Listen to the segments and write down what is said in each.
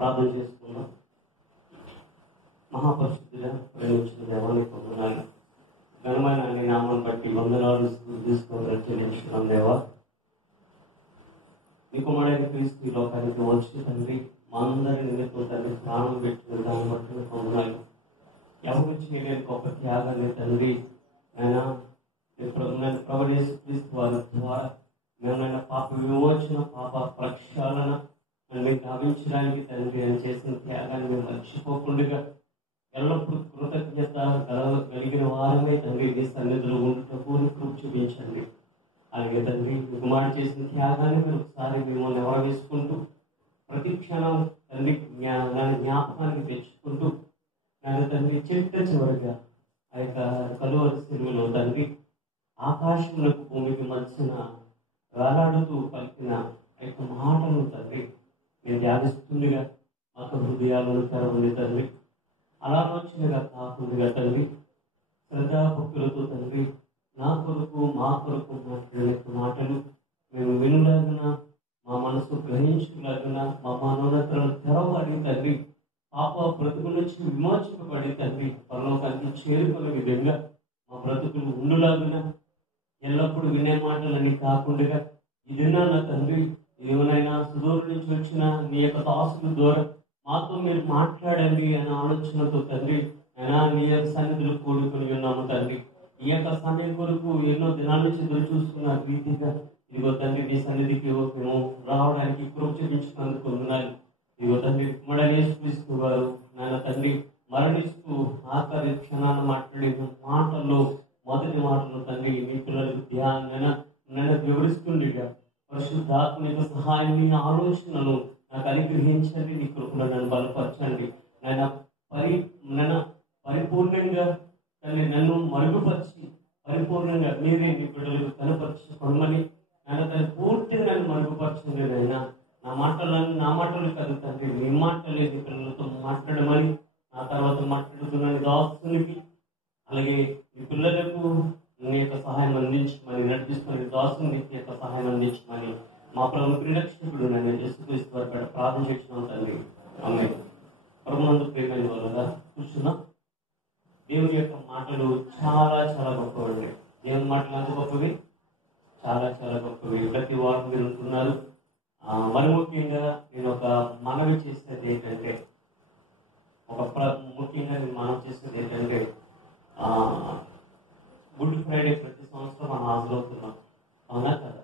ప్రార్థన చేసుకుందాం. మహాపరిశుద్ధుడా, ప్రేమించిన దేవానికి వందనాలు. ఘనమైన నీ నామాన్ని బట్టి వందనాలు తీసుకోవడం చెల్లించుకున్నాం దేవా. నీ కుమారుడైన క్రీస్తు ఈ లోకానికి వచ్చి తండ్రి మా అందరి నిమిత్తం తండ్రి ప్రాణం పెట్టిన దాన్ని బట్టి నీకు వందనాలు. ఎవరు చేయలేని గొప్ప త్యాగాన్ని తండ్రి ఆయన ప్రభు యేసు క్రీస్తు వారి ద్వారా మేమైనా పాప విమోచన, పాప ప్రక్షాళన మేము గావించడానికి తండ్రి ఆయన చేసిన త్యాగాన్ని మేము మర్చిపోకుండా ఎల్లప్పుడూ కృతజ్ఞత కలిగిన వారమే తండ్రి నీ సన్నిధిలో ఉండుటకు కృప చూపించండి. అలాగే తండ్రి మీకు మాట చేసిన త్యాగాన్ని మీరు ఒకసారి మిమ్మల్ని ఎవరు వేసుకుంటూ ప్రతి క్షణం తండ్రి జ్ఞాపకానికి తెచ్చుకుంటూ నేను తండ్రి చిట్ట చివరిగా ఆ యొక్క కలువరి సిలువలో తండ్రి ఆకాశములకు భూమికి మధ్యన వేలాడుతూ పలికిన ఆ యొక్క మాటను తండ్రి నేను ధ్యానిస్తుండగా మాకు హృదయాలను తెరవండి తండ్రి. అలాలోచనగా కాకుండా తండ్రి శ్రద్ధాభక్తులతో తండ్రి నా కొరకు మా కొరకు మాట్లాడే మాటలు మేము వినులాగిన మా మనసు గ్రహించులాగిన మా మనోన్నతలను తెరవబడి తండ్రి పాప బ్రతుకు నుంచి విమోచింపబడి తండ్రి పరలోకానికి చేరుకునే విధంగా మా బ్రతుకులు ఉండులాగిన ఎల్లప్పుడూ వినే మాటలని కాకుండా ఇదినా నా తండ్రి ఏమైనా సుదూరం నుంచి వచ్చిన నీ యొక్క దాసుల ద్వారా మాతో మీరు మాట్లాడండి అనే ఆలోచనతో తండ్రి అయినా నీ యొక్క సన్నిధులు కూడుకుని ఉన్నాము తండ్రి. ఈ యొక్క సమయం కొరకు ఎన్నో దినాల నుంచి ఎదురు చూసుకున్న రీతిగా ఇదిగో తండ్రి నీ సన్నిధికి మేము రావడానికి కృప చూపించుకున్నందుకు వందనాలు. ఇదిగో తండ్రి యేసు వారు నాయన తండ్రి మరణిస్తూ ఆఖరి క్షణాన్ని మాట్లాడిన మాటల్లో మొదటి మాటలు తండ్రి మీ పిల్లలకు ధ్యానం వివరిస్తుండగా పరిశుద్ధాత్మ యొక్క సహాయాన్ని ఆలోచనలు నాకు అనుగ్రహించండి. నీ కృపలో నన్ను బలపరచండి. నన్ను పరిపూర్ణంగా తల్లి నన్ను మరుగుపరిచి పరిపూర్ణంగా మీరే నీ బిడ్డలకు కనపరచుకోమని నన్ను తల్లి పూర్తిగా నన్ను మరుగుపరచండి. అయినా నా మాటలు కాదు తండ్రి నీ మాటలే నీ పిల్లలతో మాట్లాడమని ఆ తర్వాత మాట్లాడుతున్న దాసునికి అలాగే ఈ పిల్లలకు నీ యొక్క సహాయం అందించమని నడిపిస్తున్న దాసుని నీ యొక్క సహాయం అందించమని మా ప్రభు క్రీడక్షకుడు నన్ను యేసుక్రీస్తు వారి ప్రార్థన చేస్తున్నాం తండ్రి. ఆమేన్. ప్రభునందు ప్రియమైన వాళ్ళగా కూర్చున్నాం. దేవుని యొక్క మాటలు చాలా చాలా గొప్పవి. దేవుని మాటలు అంత గొప్పవి, చాలా చాలా గొప్పవి. ప్రతి వారు మీరు ఉంటున్నారు. మరి ముఖ్యంగా నేను ఒక మనవి చేసేది ఏంటంటే ముఖ్యంగా నేను మనవి చేసేది ఏంటంటే గుడ్ ఫ్రైడే ప్రతి సంవత్సరం మనం హాజరవుతున్నాం, అవునా కదా?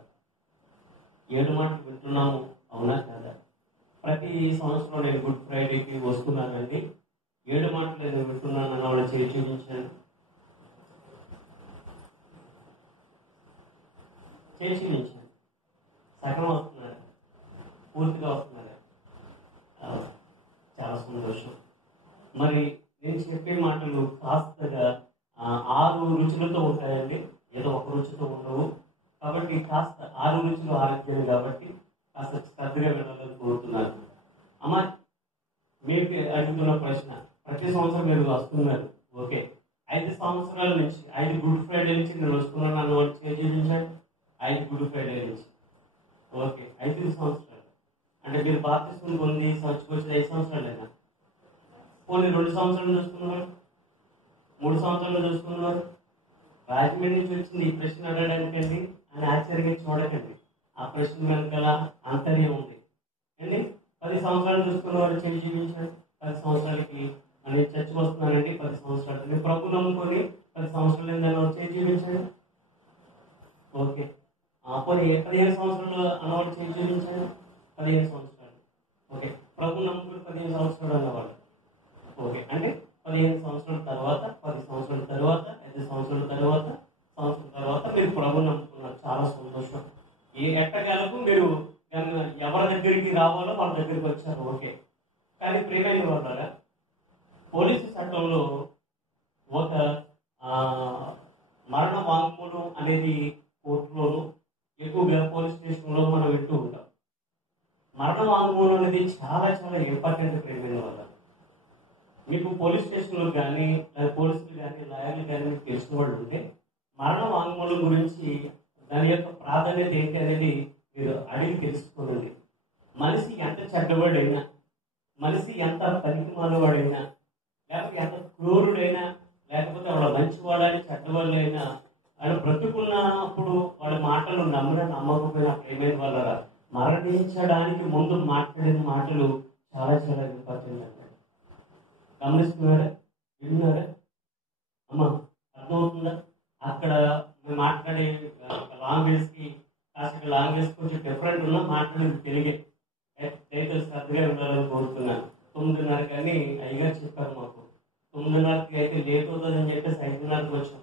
7 మాటలు వింటున్నాము, అవునా కదా? ప్రతి సంవత్సరం నేను గుడ్ ఫ్రైడేకి వస్తున్నానండి. 7 మాటలు నేను వింటున్నాను వాళ్ళ చేసి చూపించాను. చేసి చూపించాను. సగం వస్తున్నారు, పూర్తిగా వస్తున్నారు. చాలా సంతోషం. మరి నేను చెప్పే మాటలు కాస్తగా 6 రుచులతో ఉంటాయండి, ఏదో ఒక రుచితో ఉండవు. కాబట్టి కాస్త 6 రుచులు ఆరోగ్యం కాబట్టి కాస్త శ్రద్ధగా వెళ్ళాలని కోరుతున్నాను. అమ్మ, మీకు అడుగుతున్న ప్రశ్న, ప్రతి సంవత్సరం మీరు వస్తున్నారు, ఓకే. 5 సంవత్సరాల నుంచి 5 గుడ్ ఫ్రైడే నుంచి నేను వస్తున్నాను అన్న వాళ్ళు చూపించండి. 5 గుడ్ ఫ్రైడే నుంచి, ఓకే. 5 సంవత్సరాలు అంటే మీరు బాప్తిస్మం పొంది చచ్చిపోతే 5 సంవత్సరాలైనా పోనీ 2 సంవత్సరాలు చూసుకున్నారు, 3 సంవత్సరాలు చూసుకున్నారు. రాజమండ్రి నుంచి వచ్చింది ఈ ప్రశ్న అడగడానికండి అని ఆశ్చర్యంగా చూడకండి. ఆ ప్రశ్న వెనకాల అంతర్యం ఉంది అండి. 10 సంవత్సరాలు చూసుకున్న వారు చేసి చూపించారు. 10 సంవత్సరాలకి నేను చర్చ వస్తున్నానండి, 10 సంవత్సరాలు నేను ప్రభు నమ్ముకొని 10 సంవత్సరాలు ఏంటన్నా చేసి చూపించాడు, ఓకే. పోనీ 15 సంవత్సరాలు అన్నవాళ్ళు చేసి చూపించాడు, 15 సంవత్సరాలు, ఓకే. ప్రభు నమ్ముకొని 15 సంవత్సరాలు అన్నవాళ్ళు, ఓకే. అంటే 15 సంవత్సరాల తర్వాత, 10 సంవత్సరాల తర్వాత, 5 సంవత్సరాల తర్వాత, సంవత్సరం తర్వాత మీరు ప్రభు నమ్ముకున్నారు. చాలా సంతోషం. ఏ ఎట్టకేలకు మీరు ఎవరి దగ్గరికి రావాలో వాళ్ళ దగ్గరికి వచ్చారు, ఓకే. కానీ ప్రియమైన వాళ్ళ పోలీసు చట్టంలో ఒక మరణ వాంగ్మూలం అనేది కోర్టులోను ఎక్కువగా పోలీస్ స్టేషన్లో మనం వింటూ ఉంటాం. మరణ వాంగ్మూలం అనేది చాలా చాలా ఇంపార్టెంట్. ప్రియమైన వాళ్ళ మీకు పోలీస్ స్టేషన్లో కానీ పోలీసులు కానీ లాయర్లు కానీ మీకు తెలిసిన వాళ్ళు ఉంటే మరణ వాంగ్మూలం గురించి దాని యొక్క ప్రాధాన్యత ఏంటి అనేది మీరు అడిగి తెలుసుకోనండి. మనిషి ఎంత చెడ్డవాడైనా మనిషి ఎంత పనికి మానవాడైనా, లేకపోతే ఎంత క్రూరుడైనా, లేకపోతే వాళ్ళ మంచివాడని చెడ్డవాళ్ళైనా, వాళ్ళు బ్రతుకున్నప్పుడు వాళ్ళ మాటలు నమ్మిన నమ్మకపోయినా ప్రేమైన వాళ్ళ మరణించడానికి ముందు మాట్లాడిన మాటలు చాలా చాలా ఇంపార్టెంట్ అన్నమాట. గమనిస్తున్నారా? విన్నారా? అమ్మా అర్థమవుతుందా? అక్కడ మేము మాట్లాడే లాంగ్వేజ్ కి కాస్త లాంగ్వేజ్ కొంచెం డిఫరెంట్ ఉన్నా మాట్లాడేది తెలుగే. దయచేసి శ్రద్ధగా ఉండాలని కోరుతున్నాను. 9:30 కానీ అయ్యగారు చెప్పారు మాకు. 9:30కి అయితే లేట్ అవుతుందని చెప్పేసి 5:30కి వచ్చాం.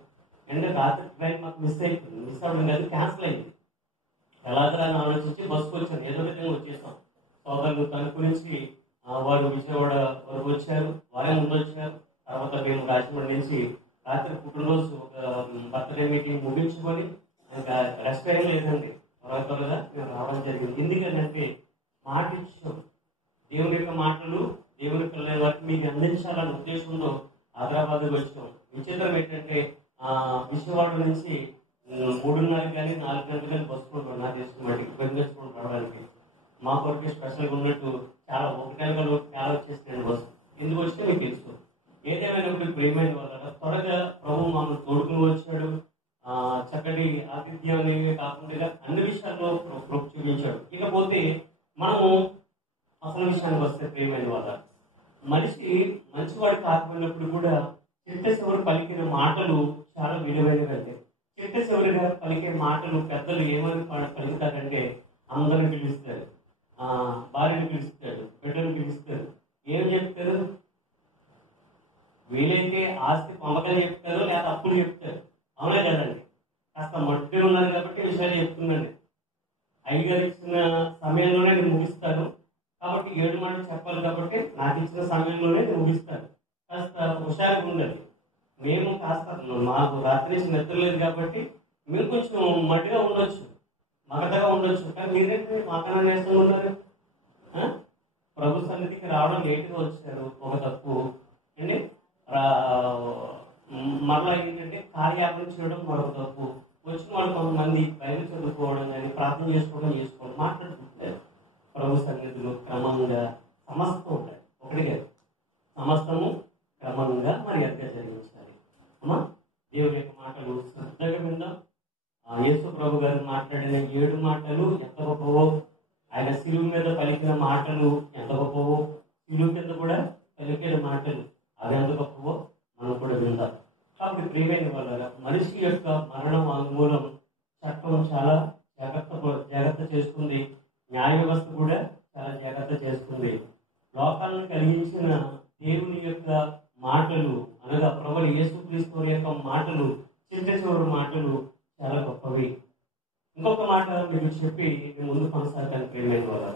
అంటే రాత్రి ట్రైన్ మాకు మిస్ అయిపోయింది. మిస్ అవ్వడం కాదు, క్యాన్సిల్ అయింది. ఎలాగలా అని ఆలోచించి బస్సుకు వచ్చాను. ఏదో విధంగా వచ్చేసాం. సోదరులు తణుకు నుంచి వారు విజయవాడ వరకు వచ్చారు. వారే ముందు వచ్చారు. తర్వాత మేము రాజమండ్రి నుంచి రాత్రి పుట్టినరోజు ఒక బర్త్డే మీటింగ్ ముగించుకొని ఇంకా రెస్ట్ ఏం లేదండి. త్వరగా మేము రావడం జరిగింది. ఎందుకంటే మాట ఇచ్చాం. దేవుని యొక్క మాటలు దేవుని పిల్లల వారికి మీకు అందించాలనే ఉద్దేశంలో హైదరాబాద్కి వచ్చాం. విచిత్రం ఏంటంటే విజయవాడ నుంచి 3:30 కానీ 4 గంటలు కానీ బస్సుకుంటాం. నాకు ఇష్టం వాటికి పెంచేసుకుని రావడానికి. మా కొరకు స్పెషల్గా ఉన్నట్టు చాలా 1 గంటల చాలా వచ్చేసినాడు బస్సు. ఎందుకు వచ్చినా మీకు తెలుసు. ఏదేమైనప్పుడు ప్రేమైన వాళ్ళ త్వరగా ప్రభు మమ్మల్ని తోడుకుని వచ్చాడు. చక్కటి ఆతిథ్యాన్ని కాకుండా అన్ని విషయాల్లో ప్రభు చూపించాడు. ఇకపోతే మనము అసలు విషయానికి వస్తే ప్రేమైన వాళ్ళ మనిషి మంచివాడు కాకపోయినప్పుడు కూడా చిట్ట చివరి పలికిన మాటలు చాలా విలువైనవి. అంటే చిట్ట చివరిగా పలికే మాటలు పెద్దలు ఏమని పలుకుతారంటే అందరిని పిలుస్తారు, భార్యను పిలుస్తాడు, బిడ్డను పిలుస్తారు. ఏం చెప్తారు? వీలైతే ఆస్తి పంపకలు చెప్తారు, లేదా అప్పులు చెప్తారు. అవునే కదండి? కాస్త మట్టి ఉన్నారు కాబట్టి విషయాలు చెప్తున్నాను. అయ్యగారు ఇచ్చిన సమయంలోనే నేను ముగిస్తాను కాబట్టి 7 మాటలు చెప్పాలి కాబట్టి నాకు ఇచ్చిన సమయంలోనే నేను ముగిస్తాను. కాస్త హుషారుగా ఉండాలి. మేము కాస్త మాకు రాత్రి నుంచి నిద్ర లేదు కాబట్టి మీరు కొంచెం మట్టిగా ఉండొచ్చు, మగతగా ఉండొచ్చు. కానీ మీరేంటి మాకన్నా నేస్తూ ఉన్నారు? ప్రభు సన్నిధికి రావడం లేటుగా వచ్చారు, ఒక తప్పు అండి. మరలా ఏంటంటే కార్యాపన చేయడం మరొక తప్పు. వచ్చిన వాళ్ళు కొంతమంది బయలు చదువుకోవడం కానీ ప్రార్థన చేసుకోవడం మాట్లాడుకుంటారు. ప్రభు సన్నిధులు క్రమంగా సమస్తం ఉంటాయి. ఒకటిగా సమస్తము క్రమంగా మర్యాదగా జరిగించాలి. అమ్మా దేవుని యొక్క మాటలు శ్రద్ధగా విందాం. యేసు ప్రభు గారు మాట్లాడిన 7 మాటలు ఎంత గొప్పవో, ఆయన శిలువ మీద పలికిన మాటలు ఎంత గొప్పవో, శిలువ కింద కూడా పలికిన మాటలు అవి ఎంత గొప్పవో మనం కూడా విందాం. కాబట్టి ప్రియమైన వాళ్ళ మనిషి యొక్క మరణ వాంగ్మూలం చట్టం చాలా జాగ్రత్త చేస్తుంది. న్యాయ వ్యవస్థ కూడా చాలా జాగ్రత్త చేస్తుంది. లోకాలను కలిగించిన దేవుని యొక్క మాటలు అనగా ప్రభువు యేసుక్రీస్తు యొక్క మాటలు, చిట్ట చివరి మాటలు చాలా గొప్పవి. ఇంకొక మాట మీకు చెప్పి నేను ముందు కొనసాగాను ప్రియమైన వాళ్ళ.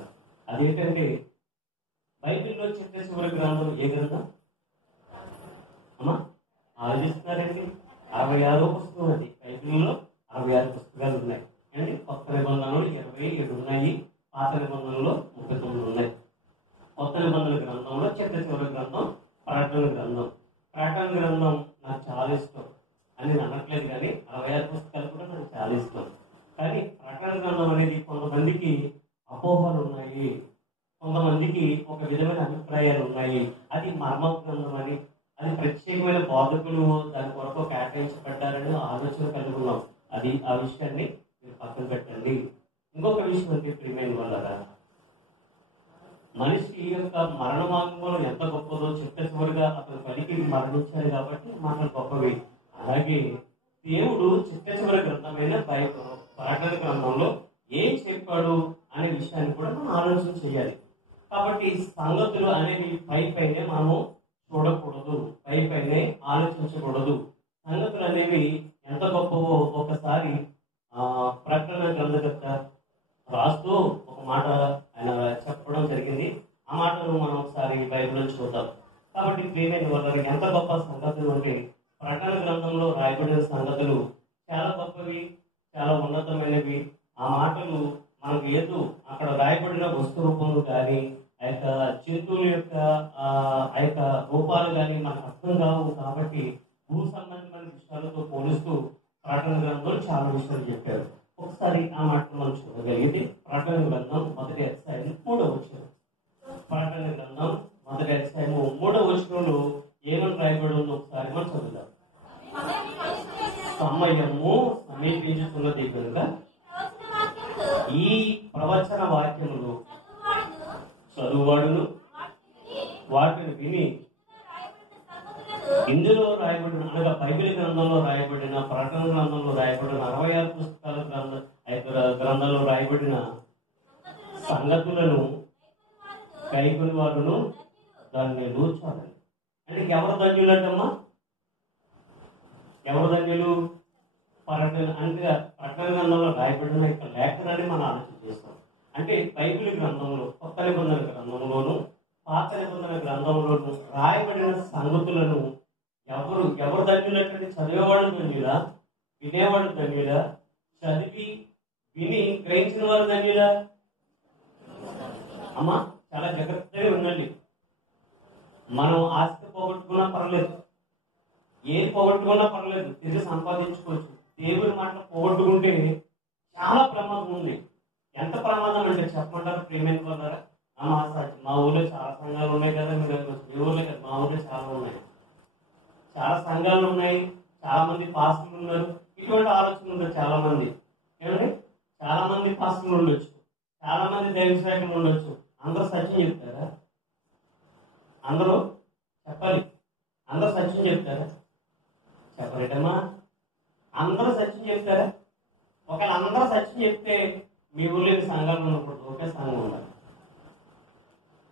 అదేంటంటే బైబిల్లో చిట్ట చివరి గ్రంథం ఏ గ్రంథం అమ్మా? ఆలోచిస్తున్నారండి. 66వ పుస్తకం అది. బైబిల్లో 66 పుస్తకాలు ఉన్నాయి అండి. కొత్త నిబంధనలు 27 ఉన్నాయి, పాత నిబంధనలో 39 ఉన్నాయి. కొత్త నిబంధనల గ్రంథంలో చిట్ట చివరి గ్రంథం ప్రకటన గ్రంథం. ప్రకటన గ్రంథం నాకు చాలా ఇష్టం అని నేను అనట్లేదు, కానీ 66 పుస్తకాలు కూడా నాకు చాలా ఇష్టం. కానీ ప్రకటన గ్రంథం అనేది కొంతమందికి అపోహలు ఉన్నాయి, కొంతమందికి ఒక విధమైన అభిప్రాయాలు ఉన్నాయి. అది మర్మ గ్రంథం అని, అది ప్రత్యేకమైన బోధకులు దాని కొరకు కేటాయించబడ్డారని ఆలోచన కలిగి ఉన్నాం. అది ఆ విషయాన్ని మీరు పక్కన పెట్టండి. ఇంకొక విషయం అంటే ప్రియమైన వాళ్ళ మనిషి యొక్క మరణ వాంగ్మూలం ఎంత గొప్పదో చిట్ట చివరిగా అతను పలికి మరణించాడు కాబట్టి మాటలు గొప్పవి. అలాగే దేవుడు చిట్ట చివరి గ్రంథమైన ప్రకటన గ్రంథంలో ఏం చెప్పాడు అనే విషయాన్ని కూడా మనం ఆలోచన చేయాలి. కాబట్టి సంగతులు అనేవి పైనే మనము చూడకూడదు, పైనే ఆలోచించకూడదు. సంగతులు అనేవి ఎంత గొప్పవో ఒకసారి ప్రకటన గ్రంథకర్త రాస్తూ ఒక మాట ఆయన చెప్పడం జరిగింది. ఆ మాటను మనం ఒకసారి బైబిల్లో చూద్దాం. కాబట్టి ప్రియమైన వాళ్ళకి ఎంత గొప్ప సంగతులు అంటే ప్రకటన గ్రంథంలో రాయబడిన సంగతులు చాలా గొప్పవి, చాలా ఉన్నతమైనవి. ఆ మాటలు మనకు ఏదో అక్కడ రాయబడిన వస్తు రూపంలో కానీ ఆ యొక్క జంతువుల యొక్క ఆ యొక్క రూపాలు కానీ మనకు అర్థం కావు. కాబట్టి భూ సంబంధమైన విషయాలతో పోలిస్తూ ప్రకటన గ్రంథంలో చాలా విషయాలు చెప్పారు. ఒకసారి ఆ మాటను మనం చూడగలిగితే ప్రకటన గ్రంథం 1వ అధ్యాయం 3వ వచనం. ప్రకటన గ్రంథం 1వ అధ్యాయము 3వ వచనంలో ఏమని రాయబడి ఉందో ఒకసారి మనం చదువుదాం. సమయము సమీపించుతున్నది కనుక ఈ ప్రవచన వాక్యములు చదువువాడును వాటిని విని ఇందులో రాయబడిన అనగా బైబిల్ గ్రంథంలో రాయబడిన, ప్రకటన గ్రంథంలో రాయబడిన 66 పుస్తకాల గ్రంథంలో రాయబడిన సంగతులను కైకొని వారును దాన్ని చూచాలని. అంటే ఎవరు ధన్యులంటమ్మా? ఎవరు ధన్యులు? ప్రకటన అంటే ప్రకటన గ్రంథంలో రాయబడిన యొక్క లేఖనాన్ని మనం ఆలోచన చేస్తాం. అంటే బైబిల్ గ్రంథంలో, కొత్త నిబంధన గ్రంథంలోను పాత నిబంధన గ్రంథంలోను రాయబడిన సంగతులను ఎవరు ధన్యులంటే చదివేవాడు ధన్యులా, వినేవాడు ధన్యులా, చదివి విని గ్రహించిన వారు ధన్యులా? అమ్మా చాలా జాగ్రత్తగా ఉండండి. మనం ఆస్తి పోగొట్టుకున్నా పర్లేదు, ఏది పోగొట్టుకున్నా పర్లేదు, తిరిగి సంపాదించుకోవచ్చు. దేవుడి మాటలు పోగొట్టుకుంటే చాలా ప్రమాదం ఉంది. ఎంత ప్రమాదం అంటే చెప్పమంటారు ప్రేమైన వాళ్ళారా? మా ఊళ్ళో చాలా సంఘాలు ఉన్నాయి కదా, మీ ఊళ్ళో కదా, మా ఊళ్ళో చాలా ఉన్నాయి, చాలా సంఘాలు ఉన్నాయి, చాలా మంది పాస్టర్లు ఉన్నారు. ఇటువంటి ఆలోచన ఉంటుంది చాలా మంది. ఏమండి, చాలా మంది పాస్టర్లు ఉండొచ్చు, చాలా మంది దైవ సేవకులు ఉండొచ్చు. అందరూ సత్యం చెప్తారా? అందరూ చెప్పాలి. అందరూ సత్యం చెప్తారా? చెప్పలేటమ్మా. అందరూ సత్యం చెప్తారా? ఒకవేళ అందరూ సత్యం చెప్తే మీ ఊళ్ళో సంఘాలు ఉన్నప్పుడు ఒకే సంఘం ఉండాలి.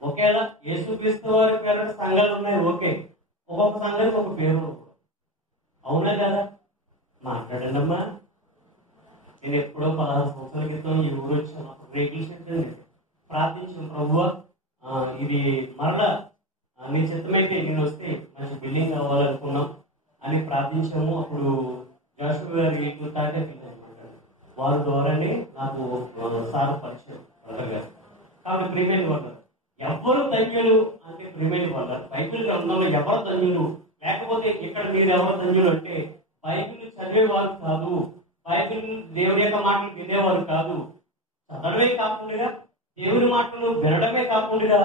ఒకేలా యేసుక్రీస్తు వారి పేరు సంఘాలు ఉన్నాయి, ఓకే, ఒక్కొక్క సంఘానికి ఒక పేరు. అవునా కదా? మాట్లాడండి అమ్మా. నేను ఎప్పుడో 16 సంవత్సరాల క్రితం ఈ ఊరు వచ్చాను. అప్పుడు రేకుల షెడ్ ప్రార్థించిన, ప్రభువా ఇది మరలా నీ చిత్తమైతే నేను వస్తే మంచి బిల్డింగ్ కావాలనుకున్నాం అని ప్రార్థించాము. అప్పుడు జాషువా గారు వీళ్ళు తాగనమాట, వారి ద్వారానే నాకు సార్ పరిచయం బ్రదర్ గారు. కాబట్టి ప్రియమైన వాళ్ళు ఎవరు ధన్యులు అంటే ప్రియమైన వాళ్ళు బైబిల్ గ్రంథంలో ఎవరు ధన్యులు, లేకపోతే ఇక్కడ మీరు ఎవరు ధన్యులు అంటే బైబిల్ చదివేవారు కాదు, బైబిల్ దేవుని యొక్క మాటలు వినేవారు కాదు, చదవడమే కాకుండా దేవుని మాటలు వినడమే కాకుండా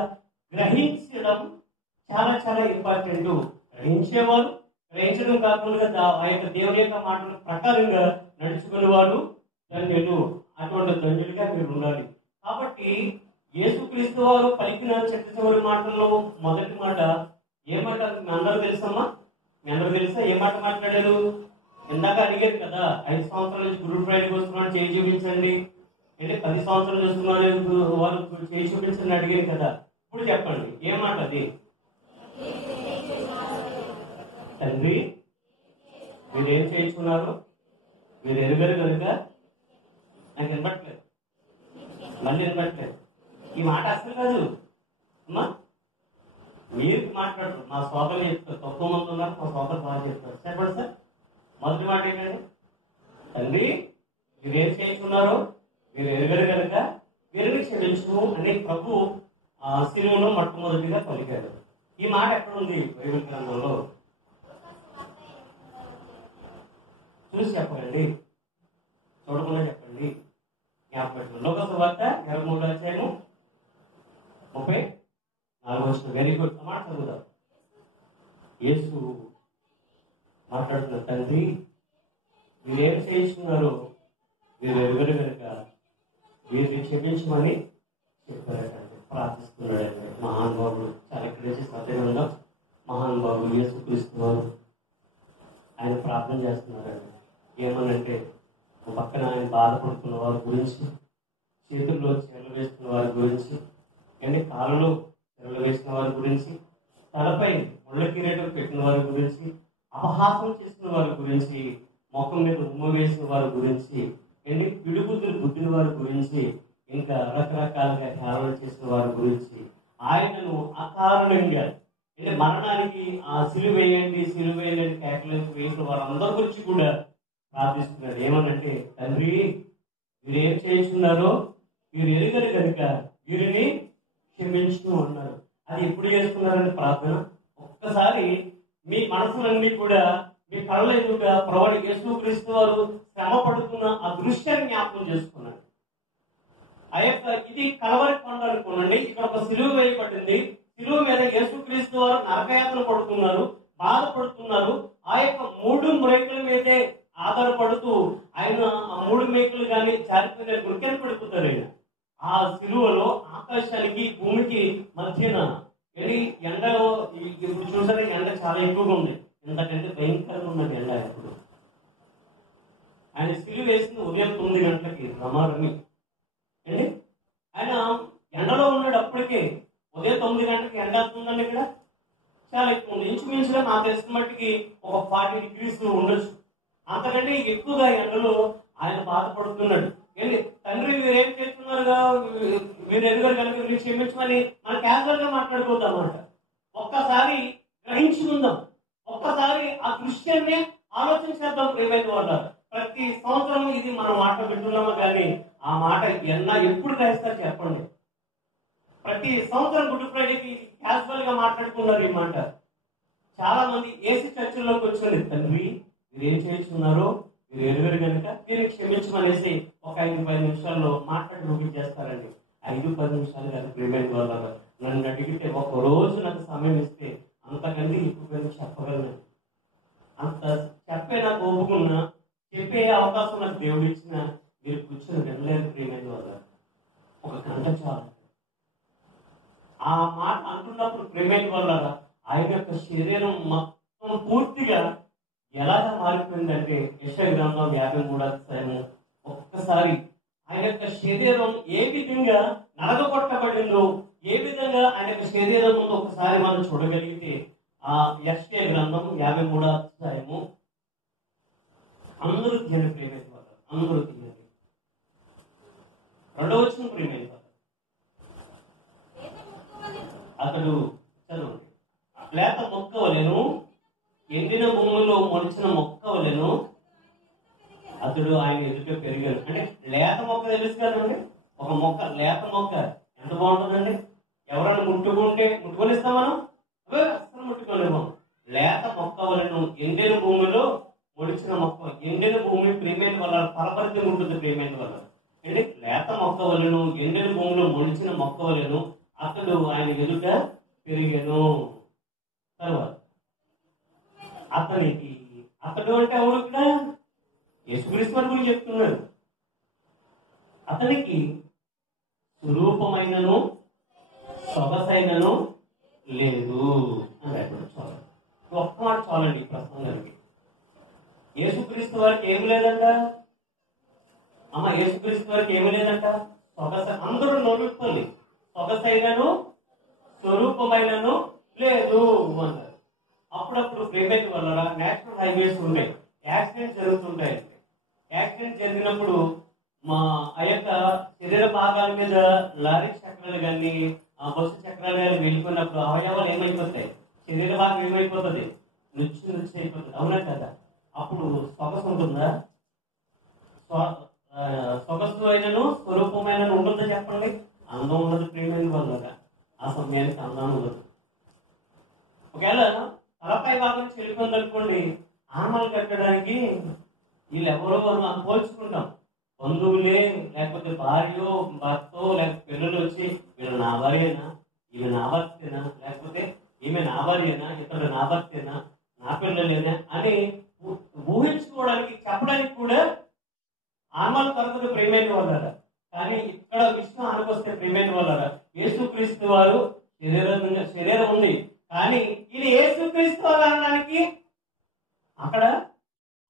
గ్రహించడం చాలా చాలా ఇంపార్టెంట్. గ్రహించేవారు, గ్రహించడం కాకుండా ఆ యొక్క దేవుని యొక్క మాటల ప్రకారంగా నడుచుకునేవారు ధన్యులు. అటువంటి ధన్యులుగా మీరు ఉండాలి. కాబట్టి యేసుక్రీస్తు వారు పలికిన చిట్ట చివరి మాటల్లో మొదటి మాట ఏమాట మీ అందరూ తెలుసమ్మా? మీ అందరూ తెలుసా ఏ మాట మాట్లాడారు? ఇందాక అడిగారు కదా, 5 సంవత్సరాల నుంచి గురుడు ప్రైడ్కి వస్తున్నాడు, చేయి చూపించండి. అంటే 10 సంవత్సరాలు చూస్తున్నాడు వాళ్ళు చేయి చూపించండి అడిగారు కదా. ఇప్పుడు చెప్పండి ఏ మాట అది? తండ్రి మీరేం చేయించుకున్నారు మీరు ఎరుగరు కనుక. నాకు వినపట్లేదు, మళ్ళీ వినపట్లేదు. ఈ మాట అసలు కాదు అమ్మా. మీరు మాట్లాడరు, మా సోదరులు చెప్తారు. తక్కువ మంది ఉన్నారు, మా సోదరు బాగా చెప్తారు. చెప్పండి సార్. మొదటి మాట ఏంటండి? తండ్రి మీరేం చేయించుకున్నారో మీరు ఎరుగరు కనుక వీరిని క్షమించు అని ప్రభు శిలువలో మొట్టమొదటిగా పలికాడు. ఈ మాట ఎక్కడ ఉంది బైబిల్ గ్రంథంలో? చూసి చెప్పండి, చూడకుండా చెప్పండి, జ్ఞాపకం పెట్టుకోండి. లోక సువార్త 23వ అధ్యాయము 34వ వచనం. Very good. ఆ మాట చదువుదాం. యేసు మాట్లాడుతున్న, తండ్రి మీరేం చేస్తున్నారో మీరు ఎరుగరు కనుక వీరిని క్షమించమని చెప్పారంటే ప్రార్థిస్తున్నాడండి మహానుభావుడు. చాలా క్రేజీ సత్యంగా మహానుభావుడు యేసుక్రీస్తు వారు ఆయన ప్రార్థన చేస్తున్నారండి. ఏమనంటే ఒక పక్కన ఆయన బాధపడుతున్న వారి గురించి, చేతుల్లో చెరలు వేస్తున్న వారి గురించి, అంటే కాళ్ళలో చెరలు వేసిన వారి గురించి, తలపై ముళ్ళ కిరీటం పెట్టిన వారి గురించి, అపహాసం చేసిన వారి గురించి, మొఖం మీద ఉమ్మ వేసిన వారి గురించి, ఏంటి పిడుగుతులు గుద్దిన వారి గురించి, ఇంకా రకరకాలుగా హేళన చేసిన వారి గురించి, ఆయనను అకారణంగా అంటే మరణానికి సిలువ వేయండి కేకలు వేసిన వారందరి గురించి కూడా ప్రార్థిస్తున్నారు. ఏమనంటే తండ్రి వీరేం చేస్తున్నారో వీరు ఎరుగరు కనుక వీరిని క్షమించు అన్నారు. అది ఎప్పుడు చేస్తున్నారని ప్రార్థన. ఒక్కసారి మీ మనసులన్నీ కూడా మీ కళ్ళ ఎదురుగా ప్రభువు యేసుక్రీస్తు వారు శ్రమ పడుతున్న ఆ దృశ్యాన్ని జ్ఞాపకం చేసుకున్నారు. ఆ యొక్క ఇది కలవరి కొండ అనుకోనండి. ఇక్కడ ఒక సిలువ వేయబడింది. సిలువ మీద యేసుక్రీస్తు వారు నరకయాత్ర పడుతున్నారు, బాధపడుతున్నారు. ఆ యొక్క 3 మేకుల మీదే ఆధారపడుతూ ఆయన ఆ 3 మేకులు కానీ జారిపోయిన గురికెలు పడిపోతారు. ఆయన ఆ సిలువలో ఆకాశానికి భూమికి మధ్యన వెళ్ళి ఎండలో ఇప్పుడు చూసారా, ఎండ చాలా ఎక్కువగా ఉంది. ఎందుకంటే భయంకరంగా ఉన్నది ఎండ. ఇప్పుడు ఆయన సిలువ వేసింది ఉదయం 9 గంటలకి రమారమి అండి. ఆయన ఎండలో ఉన్నాడు. అప్పటికే ఉదయం 9 గంటలకి ఎండ వస్తుందండి. ఇక్కడ చాలా ఎక్కువ ఉంది. ఇంచుమించుగా నాకు తెలిసిన మట్టికి ఒక 40 degrees ఉండొచ్చు. అంతకంటే ఎక్కువగా ఎండలో ఆయన బాధపడుతున్నాడు. ఏంటి తండ్రి మీరేం చేస్తున్నారుగా, మీరు ఎదుగురు కనుక మీరు క్షమించమని మన క్యాజువల్ గా మాట్లాడుకోవద్దు అన్నమాట. ఒక్కసారి గ్రహించుకుందాం, ఒక్కసారి ఆ దృశ్యాన్ని ఆలోచించేద్దాం. ప్రియమైన వాళ్ళ ప్రతి సంవత్సరం ఇది మనం మాట వింటున్నాము, కానీ ఆ మాట ఎప్పుడు గ్రహిస్తారు చెప్పండి. ప్రతి సంవత్సరం గుడ్ ఫ్రైడేకి క్యాజువల్ గా మాట్లాడుతున్నారు ఈ మాట. చాలా మంది ఏసీ చర్చల్లోకి వచ్చారు. తండ్రి మీరేం చేస్తున్నారో మీరు ఎరుగరు కనుక మీరు క్షమించమనేసి ఒక 5-10 నిమిషాల్లో మాట్లాడి ముగించేస్తారండి. 5-10 నిమిషాలు కాదు ప్రియమైన వాళ్ళ. నన్ను అడిగితే ఒక రోజు నాకు సమయం ఇస్తే అంతకంటే ఎక్కువ చెప్పగలను. అంత చెప్పే నాకు ఒప్పుకున్నా, చెప్పే అవకాశం నాకు దేవుడు ఇచ్చిన మీరు కూర్చొని వినలేదు ప్రియమైన వాళ్ళ. 1 గంట చాలు. ఆ మాట అంటున్నప్పుడు ప్రియమైన వాళ్ళ ఆయన యొక్క శరీరం మొత్తం పూర్తిగా ఎలాగా మారిపోయిందంటే యెషయా గ్రంథం 53వ అధ్యాయము ఒక్కసారి ఆయన యొక్క శరీరం ఏ విధంగా నలగొట్టబడిందో, ఏ విధంగా ఆయన యొక్క శరీరం ముందు ఒకసారి మనం చూడగలిగితే ఆ యెషయా గ్రంథం 53వ అధ్యాయము అందరూ తీయండి ప్రియమైన వాళ్ళు, అందరూ తీయండి. 2వ వచనం ప్రియమైన వాళ్ళు. అతడు చదవండి. లేత మొక్క వలెను, ఎండిన భూమిలో మొలిచిన మొక్క వలెను అతడు ఆయన ఎదుట పెరిగాడు. అంటే లేత మొక్క తెలుసు కదండి. ఒక మొక్క, లేత మొక్క ఎంత బాగుంటుందండి. ఎవరైనా ముట్టుకొనిస్తాం మనం, అసలు ముట్టుకోలేము. లేత మొక్క వలెను, ఎండిన భూమిలో మొలిచిన మొక్క. ఎండిన భూమి ప్రియమైన వల్ల ఫలపరితం ఉంటుంది. ప్రియమైన వల్ల అంటే లేత మొక్క వలెను, ఎండిన భూమిలో మొలిచిన మొక్క వలెను అతడు ఆయన ఎదుట పెరిగాను. తర్వాత అతనికి, అతడు అంటే ఎవరు ఇక్కడ? యేసుక్రీస్తు వారి గురించి చెప్తున్నాడు. అతనికి స్వరూపమైనను సొగసైనను లేదు అన్నాడు. చాలండి, ఒక్క మాట చాలండి ఈ ప్రసంగానికి. యేసుక్రీస్తు వారికి ఏమి లేదంట అమ్మ, యేసుక్రీస్తు వారికి ఏమి లేదంట? సొగస. అందరూ నోరుకోండి. సొగసైనను స్వరూపమైనను లేదు అన్నారు. అప్పుడప్పుడు ప్రైవేట్ వల్ల నేషనల్ హైవేస్ ఉన్నాయి, యాక్సిడెంట్ జరుగుతుంటాయండి. యాక్సిడెంట్ జరిగినప్పుడు ఆ యొక్క శరీర భాగాల మీద లారీ చక్రాలు కానీ బస్సు చక్రాలు కానీ వెళ్ళిపోయినప్పుడు అవయవాలు ఏమైపోతాయి? శరీర భాగం ఏమైపోతుంది? నుచ్చి అయిపోతుంది. అవునా కదా? అప్పుడు సొగసు ఉంటుందా? సొగసు అయినను స్వరూపమైనను ఉంటుందా చెప్పండి? అందం ఉండదు ప్రియమైన వల్ల. ఆ సమయానికి అందం ఉండదు. ఒకవేళ తలపై భాగం చెల్లిపోయింది అనుకోండి, ఆనమాలు కట్టడానికి వీళ్ళెవరో మనం పోల్చుకుంటాం. బంధువులే, లేకపోతే భార్యో భర్తో, లేకపోతే పిల్లలు వచ్చి వీళ్ళు నా భార్యేనా, ఈమె నా భర్తేనా, లేకపోతే ఈమె నా భార్యేనా, ఇతడు నా భర్తేనా, నా పిల్లలేనా అని ఊహించుకోవడానికి, చెప్పడానికి కూడా ఆనమాలు కలుగుతుంది ప్రియమైన వాళ్ళ. కానీ ఇక్కడ విష్ణు ఆనకొస్తే ప్రియమైన వాళ్ళ, యేసుక్రీస్తు వారు శరీరం ఉంది, కానీ ఇది యేసుక్రీస్తు వారు అనడానికి అక్కడ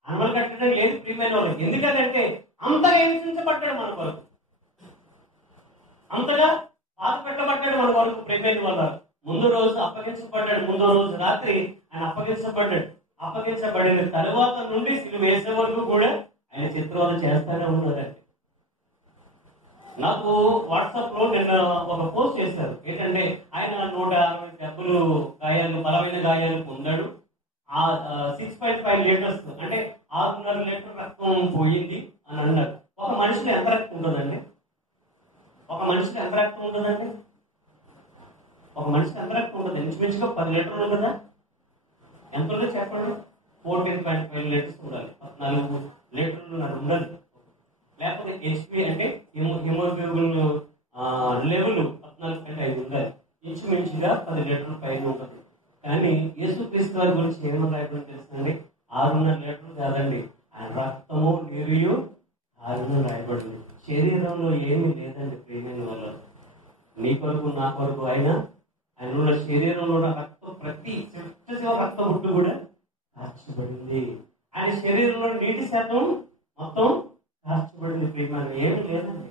ఆనమలు కట్టడం లేదు ప్రియమైన వాళ్ళకి. ఎందుకంటే అంతగా హింసించబడ్డాడు మన కొరకు, అంతగా బాధ పెట్టబడ్డాడు మన కొరకు ప్రియమైన వాళ్ళ. ముందు రోజు అప్పగించబడ్డాడు, ముందు రోజు రాత్రి ఆయన అప్పగించబడిన తర్వాత నుండి సిలువ వేసే వరకు కూడా ఆయన చిత్రవద చేస్తానే ఉన్నారండి. నాకు వాట్సాప్ లో నిన్న ఒక పోస్ట్ చేశారు. ఏంటంటే ఆయన 160 దెబ్బలు గాయాలు, బలమైన గాయాలు పొందాడు. 6.5 లీటర్స్ అంటే 6.5 లీటర్ రక్తం పోయింది అని అన్నారు. ఒక మనిషికి ఎంత రక్తం ఉంటుందండి? ఒక మనిషికి ఎంత రక్తం ఉంటుందండి? ఒక మనిషికి ఎంత రక్తం ఉంటుంది? ఇంచుమించుగా 10 లీటర్లు కదా? ఎంత ఉందో చెప్పండి. 14.5 లీటర్స్ ఉండాలి. 14 లీటర్లు నాకు ఉండాలి. లేకపోతే హెచ్పి అంటే హిమోగ్లోబిన్ లెవెల్ 14.5 ఉండాలి. ఇంచుమించుగా 10 లీటర్ల పైన ఉంటుంది. కానీ యేసుక్రీస్తు వారి గురించి ఏమని రాయడం తెలుసండి? 6.5 లీటర్లు కాదండి, ఆయన రక్తము నీరు 6 రాయబడింది. శరీరంలో ఏమీ లేదండి ప్రేమైన వల్ల. నీ కొరకు నా కొరకు ఆయన శరీరంలో ఉన్న రక్తం ప్రతి చిన్న రక్తం బుట్టు కూడా కార్చబడింది. ఆయన శరీరంలో నీటి శాతం మొత్తం కార్చబడింది. ప్రేమ ఏమీ లేదండి.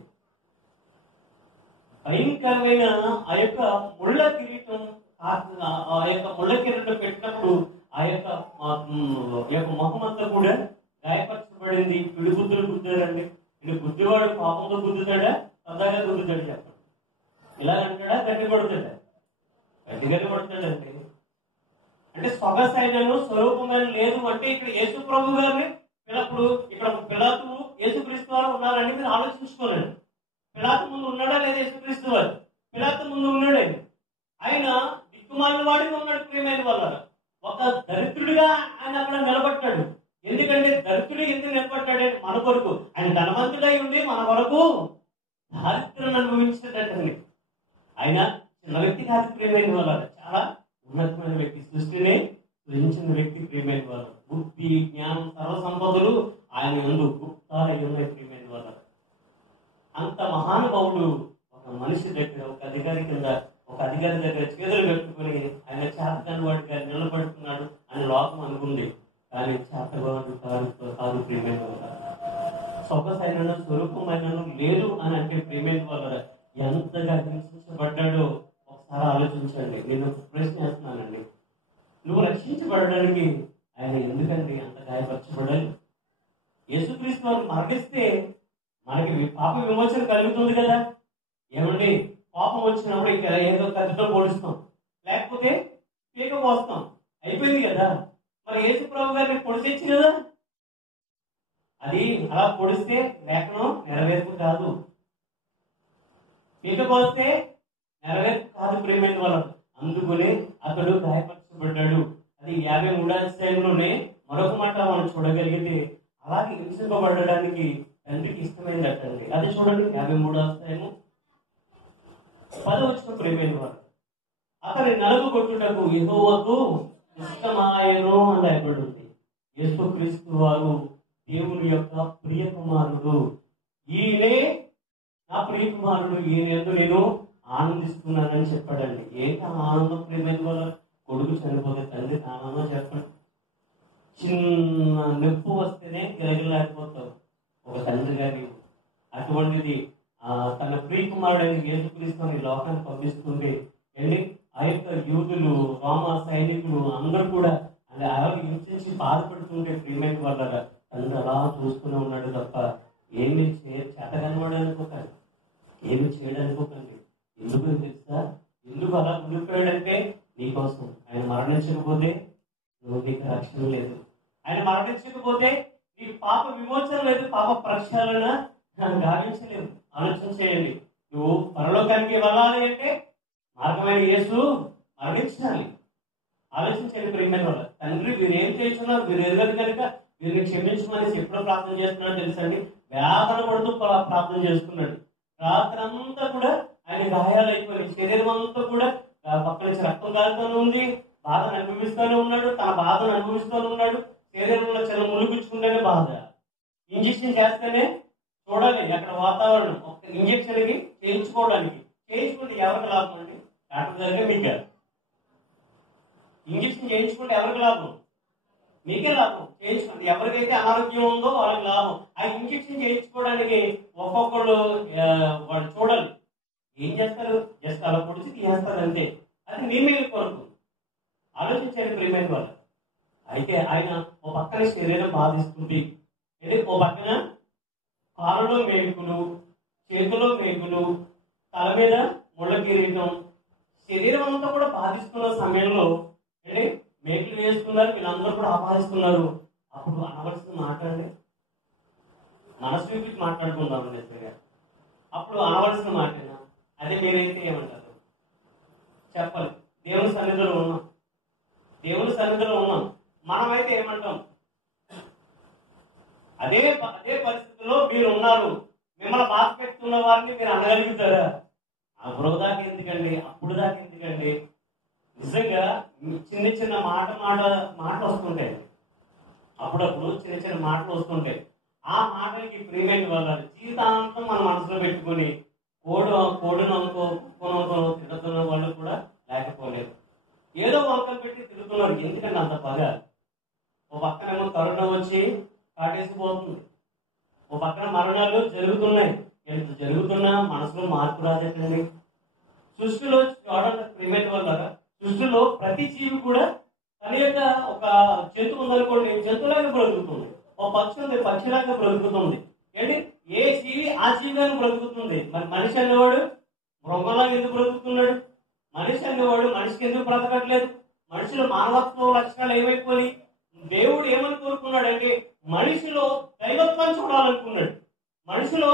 భయంకరమైన ఆ యొక్క ముళ్ళ కిరీటం పెట్టినప్పుడు ఆ యొక్క మొహం అంతా కూడా గాయపరచబడింది. పిడి బుద్ధులు గుద్దారండి. ఇది గుద్దివాడు పాపంతో గుద్దుతాడా, సరదాగా గుద్దుతాడు చెప్పండి? ఇలాగంటాడా, గట్టి కొడతాడా? గట్టిగానే కొడతాడండి. అంటే సొగసైనను స్వరూపమైన లేదు అంటే ఇక్కడ యేసు ప్రభు గారిని పిల్లప్పుడు ఇక్కడ పిలాతు యేసుక్రీస్తు వారు ఉన్నారని మీరు ఆలోచించుకోలేండి. పిలాతు ముందు ఉన్నాడా లేదా యేసుక్రీస్తు వారు? పిలాతు ముందు ఉన్నాడే. ఆయన దిక్కుమాలిన వాడిగా ఉన్నాడు ప్రియమైన వాళ్ళ. ఒక దరిద్రుడిగా ఆయన అక్కడ నిలబడ్డాడు. ఎందుకంటే దరిద్రుడు ఎందుకు నిలబడ్డాడు? మన కొరకు. ఆయన ధనవంతుడై ఉండి మన కొరకు దారిద్ర్యం అనుభవించినట్టండి. ఆయన చిన్న వ్యక్తి కాదు ప్రియమైన వాళ్ళ, చాలా ఉన్నతమైన వ్యక్తి. సృష్టిని సృజించిన వ్యక్తి ప్రియమైన వాళ్ళు. బుద్ధి జ్ఞానం సర్వ సంపదలు ఆయన ముందు గుప్తాలై ఉన్నాయి ప్రియమైన వాళ్ళ. అంత మహానుభావుడు ఒక మనిషి దగ్గర, ఒక అధికారి దగ్గర చేతులు పెట్టుకుని ఆయన చేతకాని వాడిగా నిలబడుతున్నాడు అని లోకం అనుకుంది. కానీ చేతగాడు కాదు ప్రియమైన వాళ్ళ. సొగసైన స్వరూపమైన లేదు అని అంటే ప్రియమైన వాళ్ళ ఎంతగా హింసించబడ్డాడో ఒకసారి ఆలోచించండి. నేను ప్రశ్న చేస్తున్నానండి, నువ్వు రక్షించబడడానికి ఆయన ఎందుకండి అంత గాయపరచబడాలి? యేసుక్రీస్తు వారు మరణిస్తే మనకి పాప విమోచన కలుగుతుంది కదా. ఏమండి, పాపం వచ్చినప్పుడు ఇంకా ఏదో కత్తితో పొడుస్తాం, లేకపోతే పీక పోస్తాం, అయిపోయింది కదా. మరి యేసు ప్రభు గారిని పొడిచేచ్చు కదా. అది అలా పొడిస్తే లేఖనం నెరవేర్పు కాదు, పీక పోస్తే నెరవేర్పు కాదు ప్రేమైన వాళ్ళు. అందుకనే అతడు గాయపరచబడ్డాడు. అది 53వ అధ్యాయంలోనే మరొక మాట మనం చూడగలిగితే, అలాగే హింసింపబడడానికి తండ్రికి ఇష్టమైందటండి. అది చూడండి 53వ అధ్యాయము 10వ వచనం. ప్రేమైన వారు, అతని నలుగుగొట్టుటకు యెహోవాకు ఇష్టమాయెను అని రాయబడింది. యేసుక్రీస్తు వారు దేవుని యొక్క ప్రియ కుమారుడు. ఈయనే నా ప్రియ కుమారుడు, ఈయన యందు నేను ఆనందిస్తున్నానని చెప్పాడండి. ఏంటి ఆనందం ప్రేమైన వాళ్ళ? కొడుకు చనిపోతే తండ్రి ఆనందం చెప్పండి. చిన్న నొప్పు వస్తేనే గిరగిలాడిపోతావు ఒక తండ్రి గారి. అటువంటిది తన ప్రియ కుమారుడైన యేసుక్రీస్తుని లోకాన్ని పంపిస్తుంది. వెళ్ళి ఆ యొక్క యూదులు, రోమ సైనికులు అందరూ కూడా అలా హింసించి బాధపడుతుంటే ప్రియమైన వాళ్ళ తండ్రి అలా చూస్తూనే ఉన్నాడు తప్ప ఏమి చేతగనవాడు అనుకోకండి, ఏమి చేయడానుకోకండి. ఎందుకు తెలుసా? ఎందుకు అలా ఉండిపోయాడంటే నీకోసం. ఆయన మరణించకపోతే నీకు రక్షణ లేదు. ఆయన మరణించకపోతే నీకు పాప విమోచన లేదు, పాప ప్రక్షాళన గావించలేదు. ఆలోచించేయండి. నువ్వు పరలోకానికి వెళ్ళాలి అంటే మార్గమైన యేసు మరణించాలి. ఆలోచించండి ప్రియమైన వాళ్ళ. తండ్రి వీరేం చేస్తున్నారు, వీరు ఎరగదు కనుక వీరిని క్షమించమని ఎప్పుడో ప్రార్థన చేస్తున్నాడు తెలుసండి. వేదన పడుతూ ప్రార్థన చేస్తున్నాడు. రాత్రి అంతా కూడా ఆయన గాయాలు అయిపోయింది. శరీరం అంతా కూడా పక్క నుంచి రక్తం కాలుతూనే ఉంది. బాధను అనుభవిస్తూనే ఉన్నాడు. తన బాధను అనుభవిస్తూనే ఉన్నాడు. శరీరంలో చిన్న మునిపించుకుంటేనే బాధ. ఇంజక్షన్ చేస్తేనే చూడాలి అక్కడ వాతావరణం. ఒక ఇంజక్షన్ కి చేయించుకుంటే ఎవరికి లాభం అండి? డాక్టర్ దగ్గర మీకు. ఇంజక్షన్ చేయించుకుంటే ఎవరికి లాభం? మీకే లాభం. చేయించుకోండి. ఎవరికైతే అనారోగ్యం ఉందో వాళ్ళకి లాభం. ఆ ఇంజక్షన్ చేయించుకోవడానికి ఒక్కొక్కళ్ళు వాళ్ళు చూడాలి. ఏం చేస్తారు? జస్ట్ అలా పొడిచి తీసేస్తారు అంతే. అది మీ మీద కొరకు. ఆలోచించండి ప్రియమైన వాళ్ళు. అయితే ఆయన ఓ పక్కన శరీరం బాధిస్తుంది, ఓ పక్కన కాళ్ళలో మేకులు, చేతుల్లో మేకులు, తల మీద ముళ్ళ కిరీటం, శరీరం అంతా కూడా బాధిస్తున్న సమయంలో మేకులు వేస్తున్నారు. వీళ్ళందరూ కూడా ఆపాదిస్తున్నారు. అప్పుడు అనవలసిన మాట్లాడండి, మనసు విప్పి మాట్లాడుకుందాం నిజంగా. అప్పుడు అనవలసిన మాటేనా? అదే మీరైతే ఏమంటారు చెప్పాలి. దేవుని సన్నిధిలో ఉన్నాం. మనమైతే ఏమంటాం? అదే పరిస్థితిలో మీరు ఉన్నారు, మిమ్మల్ని బాధ పెట్టుకున్న వారిని మీరు అనగలుగుతారా? అప్పుడు దాకా ఎందుకండి, అప్పుడు దాకా ఎందుకండి? నిజంగా చిన్న చిన్న మాటలు వస్తుంటాయి. అప్పుడప్పుడు చిన్న చిన్న మాటలు వస్తుంటాయి. ఆ మాటలకి ప్రియమైన వాళ్ళ జీవితాంతం మన మనసులో పెట్టుకుని కోడుననుకో తిరుగుతున్న వాళ్ళు కూడా లేకపోలేదు. ఏదో వంకలు పెట్టి తిరుగుతున్నారు. ఎందుకంటే అంత పగ. ఓ పక్కనేమో కరోనా వచ్చి కాటేసిపోతుంది, ఓ పక్కన మరణాలు జరుగుతున్నాయి. ఎంత జరుగుతున్నా మనసులో మార్పు రాదేటండి. సృష్టిలో చూడండి ప్రియమైన వాళ్ళ, సృష్టిలో ప్రతి జీవి కూడా తన యొక్క ఒక జంతువు ఉందనుకోండి, జంతువులాగా బ్రతుకుతుంది. ఒక పక్షి ఉంది, పక్షిలాగా బ్రతుకుతుంది. ఏంటి, ఏ జీవి ఆ జీవిలాగా బ్రతుకుతుంది. మరి మనిషి అనేవాడు మృగంలాగా ఎందుకు బ్రతుకుతున్నాడు? మనిషి అనేవాడు మనిషికి ఎందుకు బ్రతకట్లేదు? మనిషిలో మానవత్వ లక్షణాలు ఏమైపోయి దేవుడు ఏమని కోరుకున్నాడంటే మనిషిలో దైవత్వం చూడాలనుకున్నాడు. మనిషిలో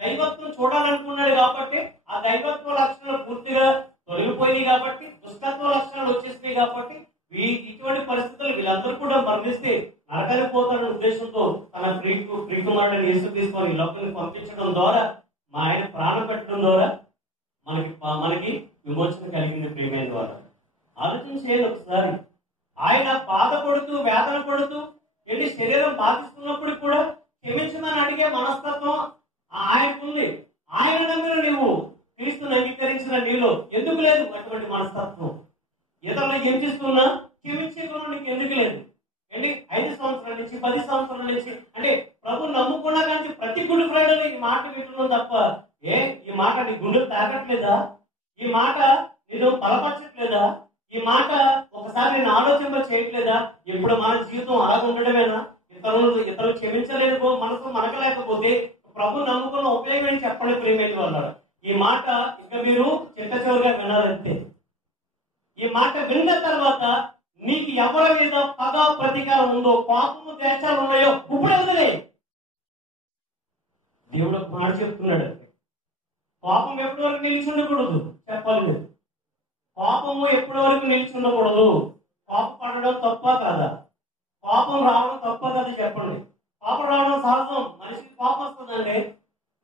దైవత్వం చూడాలనుకున్నాడు కాబట్టి ఆ దైవత్వ లక్షణాలు పూర్తిగా తొలగిపోయినాయి కాబట్టి, దుష్టత్వ లక్షణాలు వచ్చేసినాయి కాబట్టి ఇటువంటి పరిస్థితులు వీళ్ళందరూ కూడా మరణిస్తే నరకానికి పోతారనే ఉద్దేశంతో తన ప్రియకుమారుడిని యేసు తీసుకొని లోకానికి పంపించడం ద్వారా, మా ఆయన ప్రాణం పెట్టడం ద్వారా మనకి విమోచన కలిగింది. ప్రియమైన ద్వారా ఆలోచన చేయాలి ఒకసారి. ఆయన బాధపడుతూ వేదన పడుతూ ఏంటి శరీరం బాధిస్తున్నప్పుడు కూడా క్షమించమని అడిగే మనస్తత్వం ఆయనకుంది. ఆయన నమ్మిన నీవు క్రీస్తుని అంగీకరించిన నీలో ఎందుకు లేదు అటువంటి మనస్తత్వం? ఇతరులకు ఏం చేస్తున్నా క్షమించే గుణం నీకు ఎందుకు లేదు? ఏంటి 5 సంవత్సరాల నుంచి 10 సంవత్సరాల నుంచి అంటే ప్రభు నమ్ముకున్నా కానీ ప్రతి గుండె ఫ్రైడేలో ఈ మాట వింటున్నాం తప్ప ఈ మాట నీ గుండెలు తాకట్లేదా? ఈ మాట నేను బలపరచట్లేదా? ఈ మాట ఒకసారి నేను ఆలోచింప చేయట్లేదా? ఇప్పుడు మన జీవితం అలాగ ఉండడమేనా? ఇతరులు క్షమించలేదు మనసు మనకలేకపోతే ప్రభు నమ్ముకున్న ఉపయోగం ఏంటి చెప్పండి ప్రియమైన వాళ్ళు. ఈ మాట ఇంకా మీరు చిట్ట చివరిగా వినాలంటే, ఈ మాట విన్న తర్వాత నీకు ఎవరి మీద పగ ప్రతీకారం ఉందో, పాపము దేశాలు ఉన్నాయో ఇప్పుడు వదిలే. దేవుడు ఒక మాట చెప్తున్నాడు, పాపం ఎప్పటి వరకు నిలిచి ఉండకూడదు చెప్పాలి మీరు. పాపము ఎప్పటి వరకు నిలిచి ఉండకూడదు. పాపం పడడం తప్ప కాదా? పాపం రావడం తప్ప కదా చెప్పండి. పాపం రావడం సహజం, మనిషికి కోపం వస్తుందండి,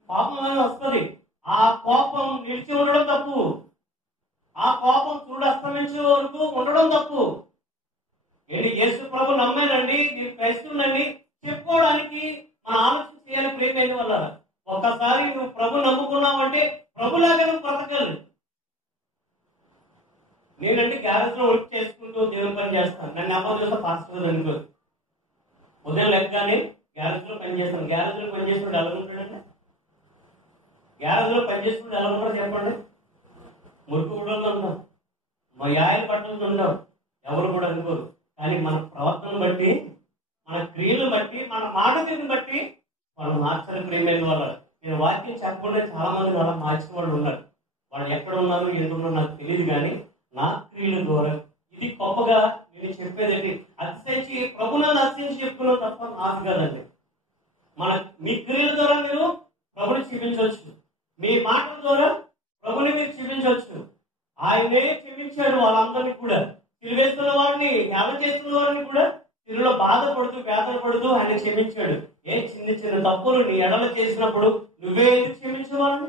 పాపం అనేది వస్తుంది. ఆ కోపం నిలిచి ఉండడం తప్పు. ఆ కోపం సూర్యుడు అస్తమించే వరకు ఉండడం తప్పు. నేను యేసు ప్రభు నమ్మానండి, నేను క్రైస్తవునండి చెప్పుకోవడానికి మన ఆలోచన చేయాలి ప్రియమైన వల్ల. ఒక్కసారి నువ్వు ప్రభు నమ్ముకున్నావంటే ప్రభులాగా నువ్వు బ్రతకాలి. నేనంటే గ్యారేజ్ లో వర్క్ చేసుకుంటూ దేవుని పని చేస్తాను. నన్ను అమ్మ చూస్తే పాస్టర్ అనుకో, ఉదయం లెక్కగానే గ్యారేజ్ లో పని చేస్తాను. గ్యారేజ్ లో పని చేసినప్పుడు ఎలా ఉంటాడండి? గ్యారేజ్ లో పని చేసినప్పుడు ఎలా ఉంటారో చెప్పండి. మురికి గుడ్డలు ఉంటాం, మా యాయల బట్టలు ఉంటాం, ఎవరు కూడా అనుకోరు. కానీ మన ప్రవర్తన బట్టి, మన క్రియలను బట్టి, మన మాట తీరుని బట్టి వాళ్ళు మార్చాలి ప్రియమైన వాళ్ళు. నేను వాక్యం చెప్పకుండా చాలా మంది అలా మార్చిన వాళ్ళు ఉన్నారు. వాళ్ళు ఎక్కడ ఉన్నారు ఎందుకున్నారు నాకు తెలియదు, కానీ నా క్రియల ద్వారా ఇది గొప్పగా నేను చెప్పేదండి. అతిశయించి ప్రభునాన్ని అతిశయించి చెప్పుకున్నావు తప్ప నాకు కాదండి. మీ క్రియల ద్వారా మీరు ప్రభుని క్షమించవచ్చు, మీ మాటల ద్వారా ప్రభుని మీరు క్షమించవచ్చు. ఆయనే క్షమించాడు వాళ్ళందరినీ కూడా. సిలువేస్తున్న వారిని, జ్ఞానం చేస్తున్న వారిని కూడా సిలువలో బాధపడుతూ వేదన పడుతూ ఆయన క్షమించాడు. చిన్న చిన్న తప్పులు నీ ఎడలు చేసినప్పుడు నువ్వే ఎందుకు క్షమించేవాడు?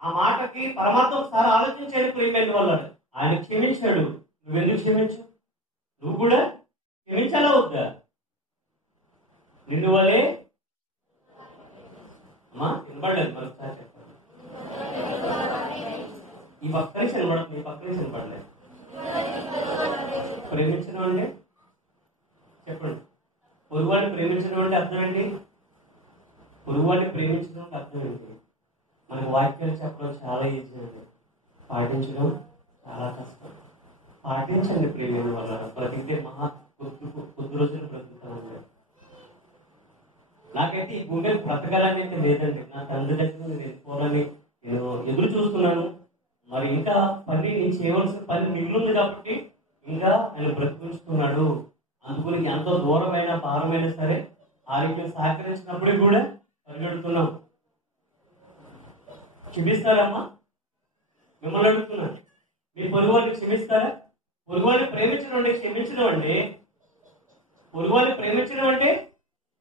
ఆ మాటకి పరమాత్మ ఒకసారి ఆలోచించాడు ప్రియమైన వాళ్ళు. ఆయన క్షమించాడు, నువ్వెందుకు క్షమించు? నువ్వు కూడా క్షమించాలా వద్దా? నిన్ను వలే అమ్మా వినపడలేదు, మరొకసారి చెప్పండి. ఈ పక్క నుంచి వినపడదు, ఈ పక్క నుంచి వినపడలేదు. ప్రేమించడం అంటే చెప్పండి. పొరుగువాడిని ప్రేమించడం అంటే అర్థం ఏంటి? పొరుగువాడిని ప్రేమించడం అంటే అర్థం ఏంటి? మనకు వాక్యాలు చెప్పడం చాలా ఈజీ అండి, పాటించడం చాలా కష్టం. పాటించండి ప్రియమైన వాళ్ళ. బ్రతికితే కొద్ది రోజులు బ్రతుకుతామండి. నాకైతే ఈ భూమి బ్రతకాలని అయితే లేదండి. నా తండ్రి దగ్గర నేను వెళ్ళిపోవాలని నేను ఎదురు చూస్తున్నాను. మరి ఇంకా నేను చేయవలసిన పని మిగిలింది కాబట్టి ఇంకా ఆయన బ్రతికించుకున్నాడు. అందుకని ఎంతో దూరమైన భారమైనా సరే ఆరోగ్యం సహకరించినప్పుడు కూడా పరిగెడుతున్నాం. క్షమిస్తారమ్మా? మిమ్మల్ని అడుగుతున్నాను, మీ పొరుగువారిని క్షమిస్తారా? పొరుగువారిని ప్రేమించడం అంటే క్షమించడం అండి. పొరుగువారిని ప్రేమించడం అంటే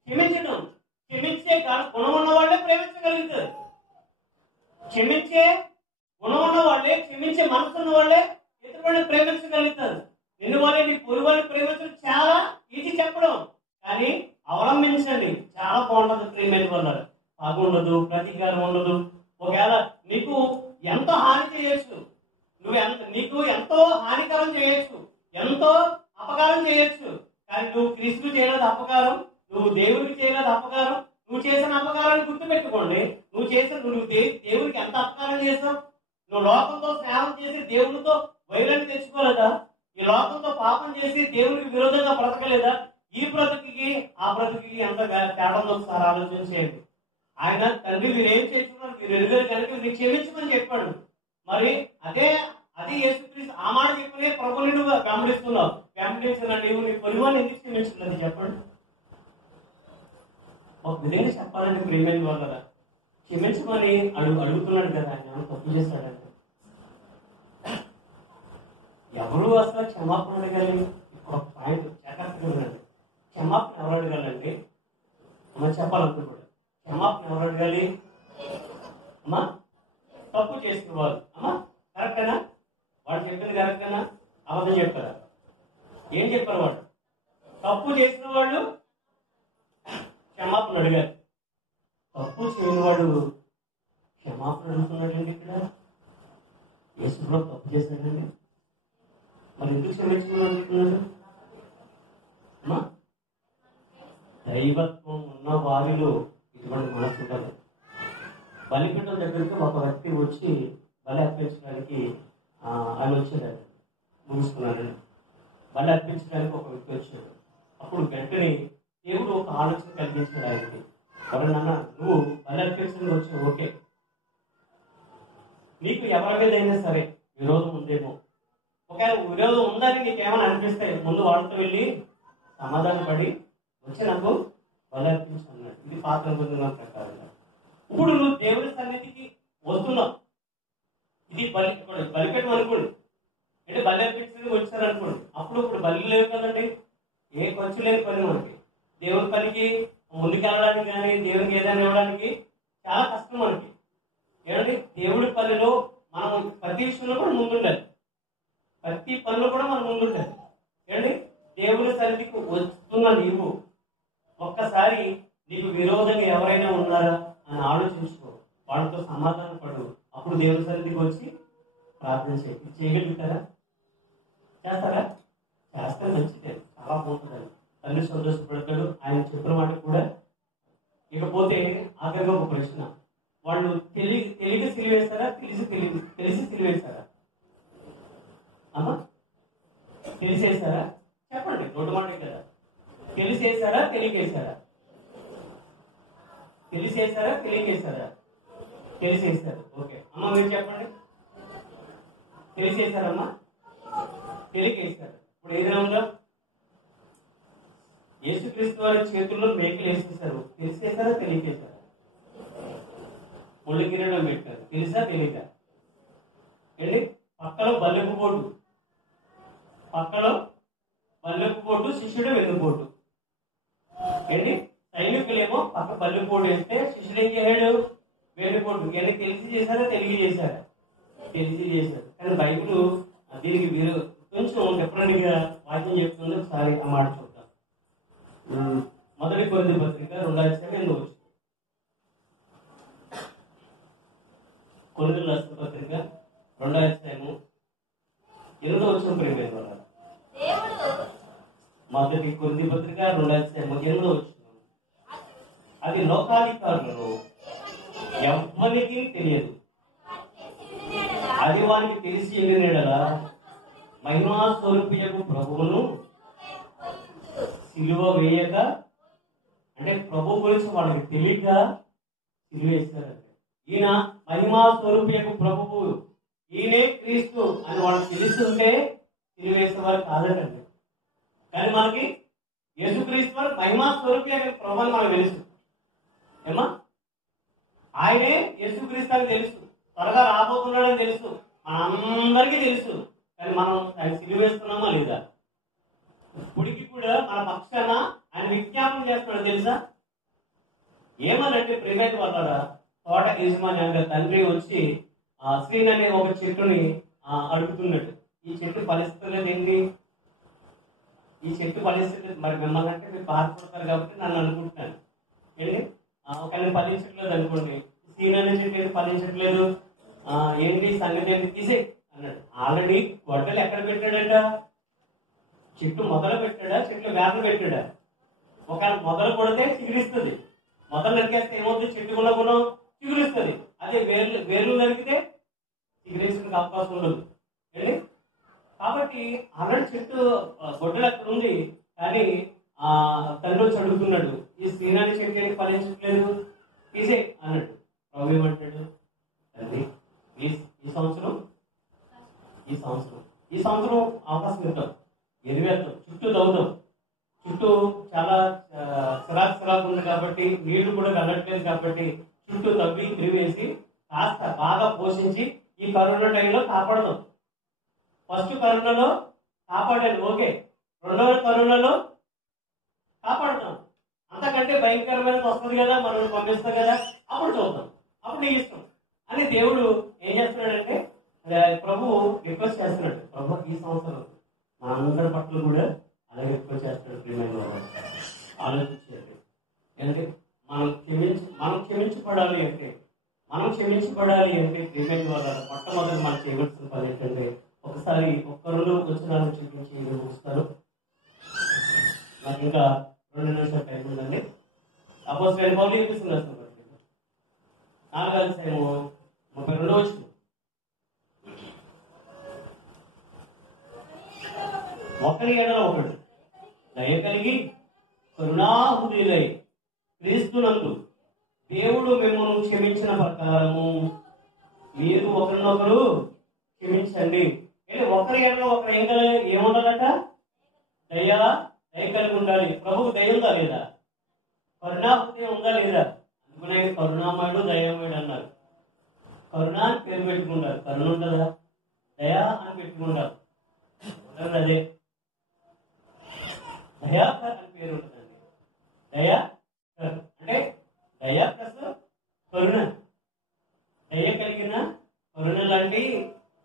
క్షమించడం. క్షమించే గుణం ఉన్న వాళ్ళే ప్రేమించగలుగుతారు. క్షమించే గుణం ఉన్న వాళ్ళే, క్షమించే మనసు ఉన్న వాళ్ళే ఇతరుల వాళ్ళని ప్రేమించగలుగుతారు. ఎందువల్ల నీ పొరుగు వాళ్ళని ప్రేమించడం చాలా ఈజీ చెప్పడం, కానీ అవలంబించండి చాలా బాగుంటుంది. ప్రేమైన వల్ల బాగుండదు, ప్రతీకారం ఉండదు. ఒకవేళ నీకు ఎంతో హాని చేయొచ్చు, నీకు ఎంతో హానికరం చేయొచ్చు, ఎంతో అపకారం చేయొచ్చు, కానీ నువ్వు క్రీస్తు చేయలేదు అపకారం, నువ్వు దేవుడికి చేయలేదు అపకారం. నువ్వు చేసిన అపకారాన్ని గుర్తుపెట్టుకోండి. నువ్వు దేవుడికి ఎంత అపకారం చేసావు? నువ్వు లోకంతో స్నేహం చేసి దేవుడితో వైరాన్ని తెచ్చుకోలేదా? ఈ లోకంతో పాపం చేసి దేవుడికి విరోధంగా బ్రతకలేదా? ఈ బ్రతుకి ఆ బ్రతుకి ఎంత తేడా ఉందో ఒకసారి ఆలోచన చేయండి. ఆయన తండ్రి మీరు ఏం చేస్తున్నారు, మీరు ఎదురు కనుక మీరు క్షమించమని చెప్పాడు. మరి అదే యేసుక్రీస్తు ఆ మాట చెప్పనే ప్రభుని నువ్వు గమనిస్తున్నావు. గమనించిన నీవు నీ పొరుగువాన్ని ఎందుకు క్షమించున్నది చెప్పండి. ఒక విధంగా చెప్పాలంటే ప్రేమైన వాళ్ళ క్షమించమని అడుగుతున్నాడు కదా, ఆయన తప్పు చేశాడంటే ఎవరు అసలు క్షమాపణ అడగాలి? ఒక పాయింట్ జాగ్రత్తగా, క్షమాపణ ఎవరు అడగాలండి? అమ్మ చెప్పాలంటే కూడా క్షమాపణ ఎవరు అడగాలి? అమ్మా తప్పు చేసిన వాళ్ళు. అమ్మా కరెక్టేనా? వాడు చెప్పింది కరెక్టేనా? అబద్ధం చెప్పారా? ఏం చెప్పారు? వాడు తప్పు చేసిన వాళ్ళు క్షమాపణ అడిగారు. తప్పు చేయని వాడు క్షమాపణ అడుగుతున్నాడండి. ఇక్కడ యేసు కూడా తప్పు చేశాడండి, మరి ఎందుకు క్షమించుకున్నాడు? దైవత్వం ఉన్న వారిలో ఇటువంటి మనసు ఉండదు. బలిపీఠం దగ్గరికి ఒక వ్యక్తి వచ్చి బలి అర్పించడానికి ఆయన వచ్చాడండి, ముగిస్తున్నాడండి. బలి అర్పించడానికి ఒక వ్యక్తి వచ్చాడు. అప్పుడు వెంటనే దేవుడు ఒక ఆలోచన కలిగించాడు ఆయనకి. ఎవరన్నా నువ్వు బలి అర్పించడానికి వచ్చావు, ఓకే, నీకు ఎవరి మీదైనా సరే విరోధం ఉందేమో, ఒకవేళ విరోధం ఉందని నీకేమైనా అనిపిస్తే ముందు వాళ్ళతో వెళ్ళి సమాధాన పడి వచ్చి నాకు బలి అర్పించు అన్నాడు. ఇది పాత నిబంధన ప్రకారంగా. ఇప్పుడు నువ్వు దేవుని సన్నిధికి వస్తున్నావు, ఇది బలిపెట్టం అనుకోండి, అంటే బలి అర్పించడానికి వచ్చారనుకోండి. ఇప్పుడు బలి లేవు కదండి, ఏ ఖర్చు లేని పని మనకి. దేవుని పనికి ముందుకెళ్ళడానికి కానీ దేవునికి ఏదైనా ఇవ్వడానికి చాలా కష్టం మనకి. ఏమంటే దేవుడి పనిలో మనం ప్రతి విషయంలో కూడా ముందుండాలి, ప్రతి పనిలో కూడా మనం ముందుండాలి. ఏమండి దేవుని సన్నిధికి వస్తున్న నీవు ఒక్కసారి నీకు విరోధంగా ఎవరైనా ఉన్నారా అని ఆలోచించుకో, వాళ్ళతో సమాధాన పడు. అప్పుడు దేవుని సన్నిధికి వచ్చి ప్రార్థన చేయగలుగుతారా? చేస్తారా? చేస్తే మంచిదే, చాలా బాగుంటుందండి. తండ్రి సంతోషపడతాడు. ఆయన చెప్పిన మాట కూడా. ఇకపోతే ఆఖరిగా ఒక ప్రశ్న, వాళ్ళు తెలియక సిలివేశారా, తెలిసి సిలివేశారా? అమ్మా తెలిసేశారా? చెప్పండి, రోడ్డు మాట కదా. తెలిసేశారా, తెలియకేశారా? తెలిసేశారా, తెలియకేశారా? తెలిసేశారు. ఓకే అమ్మ మీరు చెప్పండి, తెలిసేశారమ్మా, తెలియకేశారు. ఇప్పుడు ఏదైనా ఉందా? యేసుక్రీస్తు వారి చేతుల్లో మేకలు వేసేశారు, తెలిసేశారా, తెలియకేశారా? ముళ్ళు కిరీటం పెట్టారు, తెలుసా తెలియక? ఏంటి పక్కలో బల్లెపు పోటు, పక్కలో బల్లెపు పోటు, శిష్యుడు వెన్నుపోటు. ఏంటి సైనికులేమో పక్క బల్లెపోటు వేస్తే శిష్యుడు ఏం చేశాడు? వెన్నుపోటు. ఏంటి తెలిసి చేశారా, తెలియ చేశారా? తెలిసి చేశారు. కానీ బైబిల్ దీనికి కొంచెం డిఫరెంట్ గా వాక్యం చెప్తుంది. ఒకసారి ఆ మాట చూద్దాం. మొదటి కొరింథీ పత్రిక 2:8 కొరింథీయులకు రాసిన పత్రిక 2:8 ప్రేమ. మొదటి కొరింథీ పత్రిక 2:8 అది లోకాధికారులను ఎవ్వరికి తెలియదు, అది వారికి తెలిసి ఎగిరినడలా మహిమా స్వరూపియకు ప్రభువును సిలువ వేయక, అంటే ప్రభు గురించి వాళ్ళకి తెలియక సిలువ వేస్తారంటే, ఈయన మహిమా స్వరూపియకు ప్రభువు, ఈయనే క్రీస్తు అని వాళ్ళకి తెలుస్తుంటే సిలువ వేసేవారు కాదండి. కానీ మనకి యేసుక్రీస్తు వారు మహిమా స్వరూపి అనే ప్రభు అని మనకు తెలుసు. ఏమా ఆయనే యేసుక్రీస్తు అని తెలుసు, త్వరగా రాబోతున్నాడని తెలుసు, మనందరికీ తెలుసు. కానీ మనం ఆయన సిలువ వేస్తున్నామా లేదా? ఇప్పటికి కూడా మన పక్షాన ఆయన విజ్ఞాపన చేస్తున్నాడు తెలుసా? ఏమనంటే ప్రైవేట్ వాళ్ళ తోట యజమాని అనగా తండ్రి వచ్చి శ్రీన్ అనే ఒక చెట్టుని అడుగుతున్నాడు. ఈ చెట్టు ఫలిస్తలేదు ఏంటి? ఈ చెట్టు ఫలిస్తుంది. మరి మిమ్మల్ని అంటే మీరు బాధపడతారు కాబట్టి నన్ను అనుకుంటున్నాను ఏంటి, ఒకరిని ఫలించట్లేదు అనుకోండి. శ్రీన్ అనే చెట్టు ఏంటి ఫలించట్లేదు, ఏంటి సంగతి ఏంటి, తీసే అన్నాడు. ఆల్రెడీ గొడ్డలు ఎక్కడ పెట్టాడట? చెట్టు మొదలు పెట్టాడా, చెట్లు వేర్లు పెట్టాడా? ఒక మొదలు కొడితే చిగురిస్తుంది, మొదలు నరికేస్తే ఏమవుతుంది? చెట్టు గుణం చిగురిస్తుంది. అదే వేర్లు నరికితే చిగురించడానికి అవకాశం ఉండదు ఏంటి. కాబట్టి ఆల్రెడీ చెట్టు గొడ్డలు అక్కడ ఉంది, కానీ తండ్రి వచ్చి అడుగుతున్నాడు, ఈ శ్రీనాని చెట్టు ఏంటి ఫలించట్లేదు, తీసే అన్నాడు. ప్రభు ఏమంటాడు? తండ్రి ఈ సంవత్సరం అవకాశం ఇద్దాం, ఎరివేద్దాం, చుట్టూ తవ్వుదాం. చుట్టూ చాలా చిరాకు ఉంది కాబట్టి, నీళ్లు కూడా వెళ్ళట్లేదు కాబట్టి చుట్టూ తవ్వి తిరివేసి కాస్త బాగా పోషించి ఈ కరోనా టైంలో కాపాడదాం. ఫస్ట్ కరోనాలో కాపాడాను, ఓకే. రెండవ కరోనాలో కాపాడుతాం. అంతకంటే భయంకరమైనది వస్తుంది కదా, మనం పంపిస్తాం కదా, అప్పుడు చూద్దాం, అప్పుడు నీ ఇష్టం అని దేవుడు ఏం చేస్తున్నాడంటే, ప్రభు రిక్వెస్ట్ చేస్తున్నాడు. ప్రభు ఈ సంవత్సరం మన అందరి పట్ల కూడా అలాగే రిక్వెస్ట్ చేస్తున్నాడు. ప్రియమైన వాళ్ళు ఆలోచించండి. ఎందుకంటే మనం క్షమించబడాలి అంటే ప్రియమైన వాళ్ళ మొట్టమొదటి మనం చేయవలసిన పని ఏంటంటే, ఒకసారి ఒక్కరు వచ్చినాలను చూపించి ముగిస్తారు. నాకు ఇంకా 2 నిమిషాలు టైం ఉందండి. అపోస్తలుడైన పౌలు ఏం చేస్తున్నారు? 4వ అధ్యాయము 32వ వచనం. ఒకరి ఎడల ఒకడు దయ కలిగి కరుణాహృదయులై క్రీస్తునందు దేవుడు మిమ్మల్ని క్షమించిన ప్రకారము మీరు ఒకరినొకరు క్షమించండి. ఒకరి ఎడల ఒకరు ఏముండాలట? దయ కలిగి ఉండాలి. ప్రభుకు దయ ఉందా లేదా? కరుణాహృదయం ఉందా లేదా? అందుకనే కరుణామయుడు దయామయుడు అన్నారు. కరుణ అని పేరు పెట్టుకుంటారు. కరుణ ఉంటుందా? దయా అని పెట్టుకుంటారు. అదే దయాకర్ అని పేరు ఉంటుందండి. దయాకర్ అంటే దయా ప్లస్ కరుణ, దయ కలిగిన కరుణ లాంటి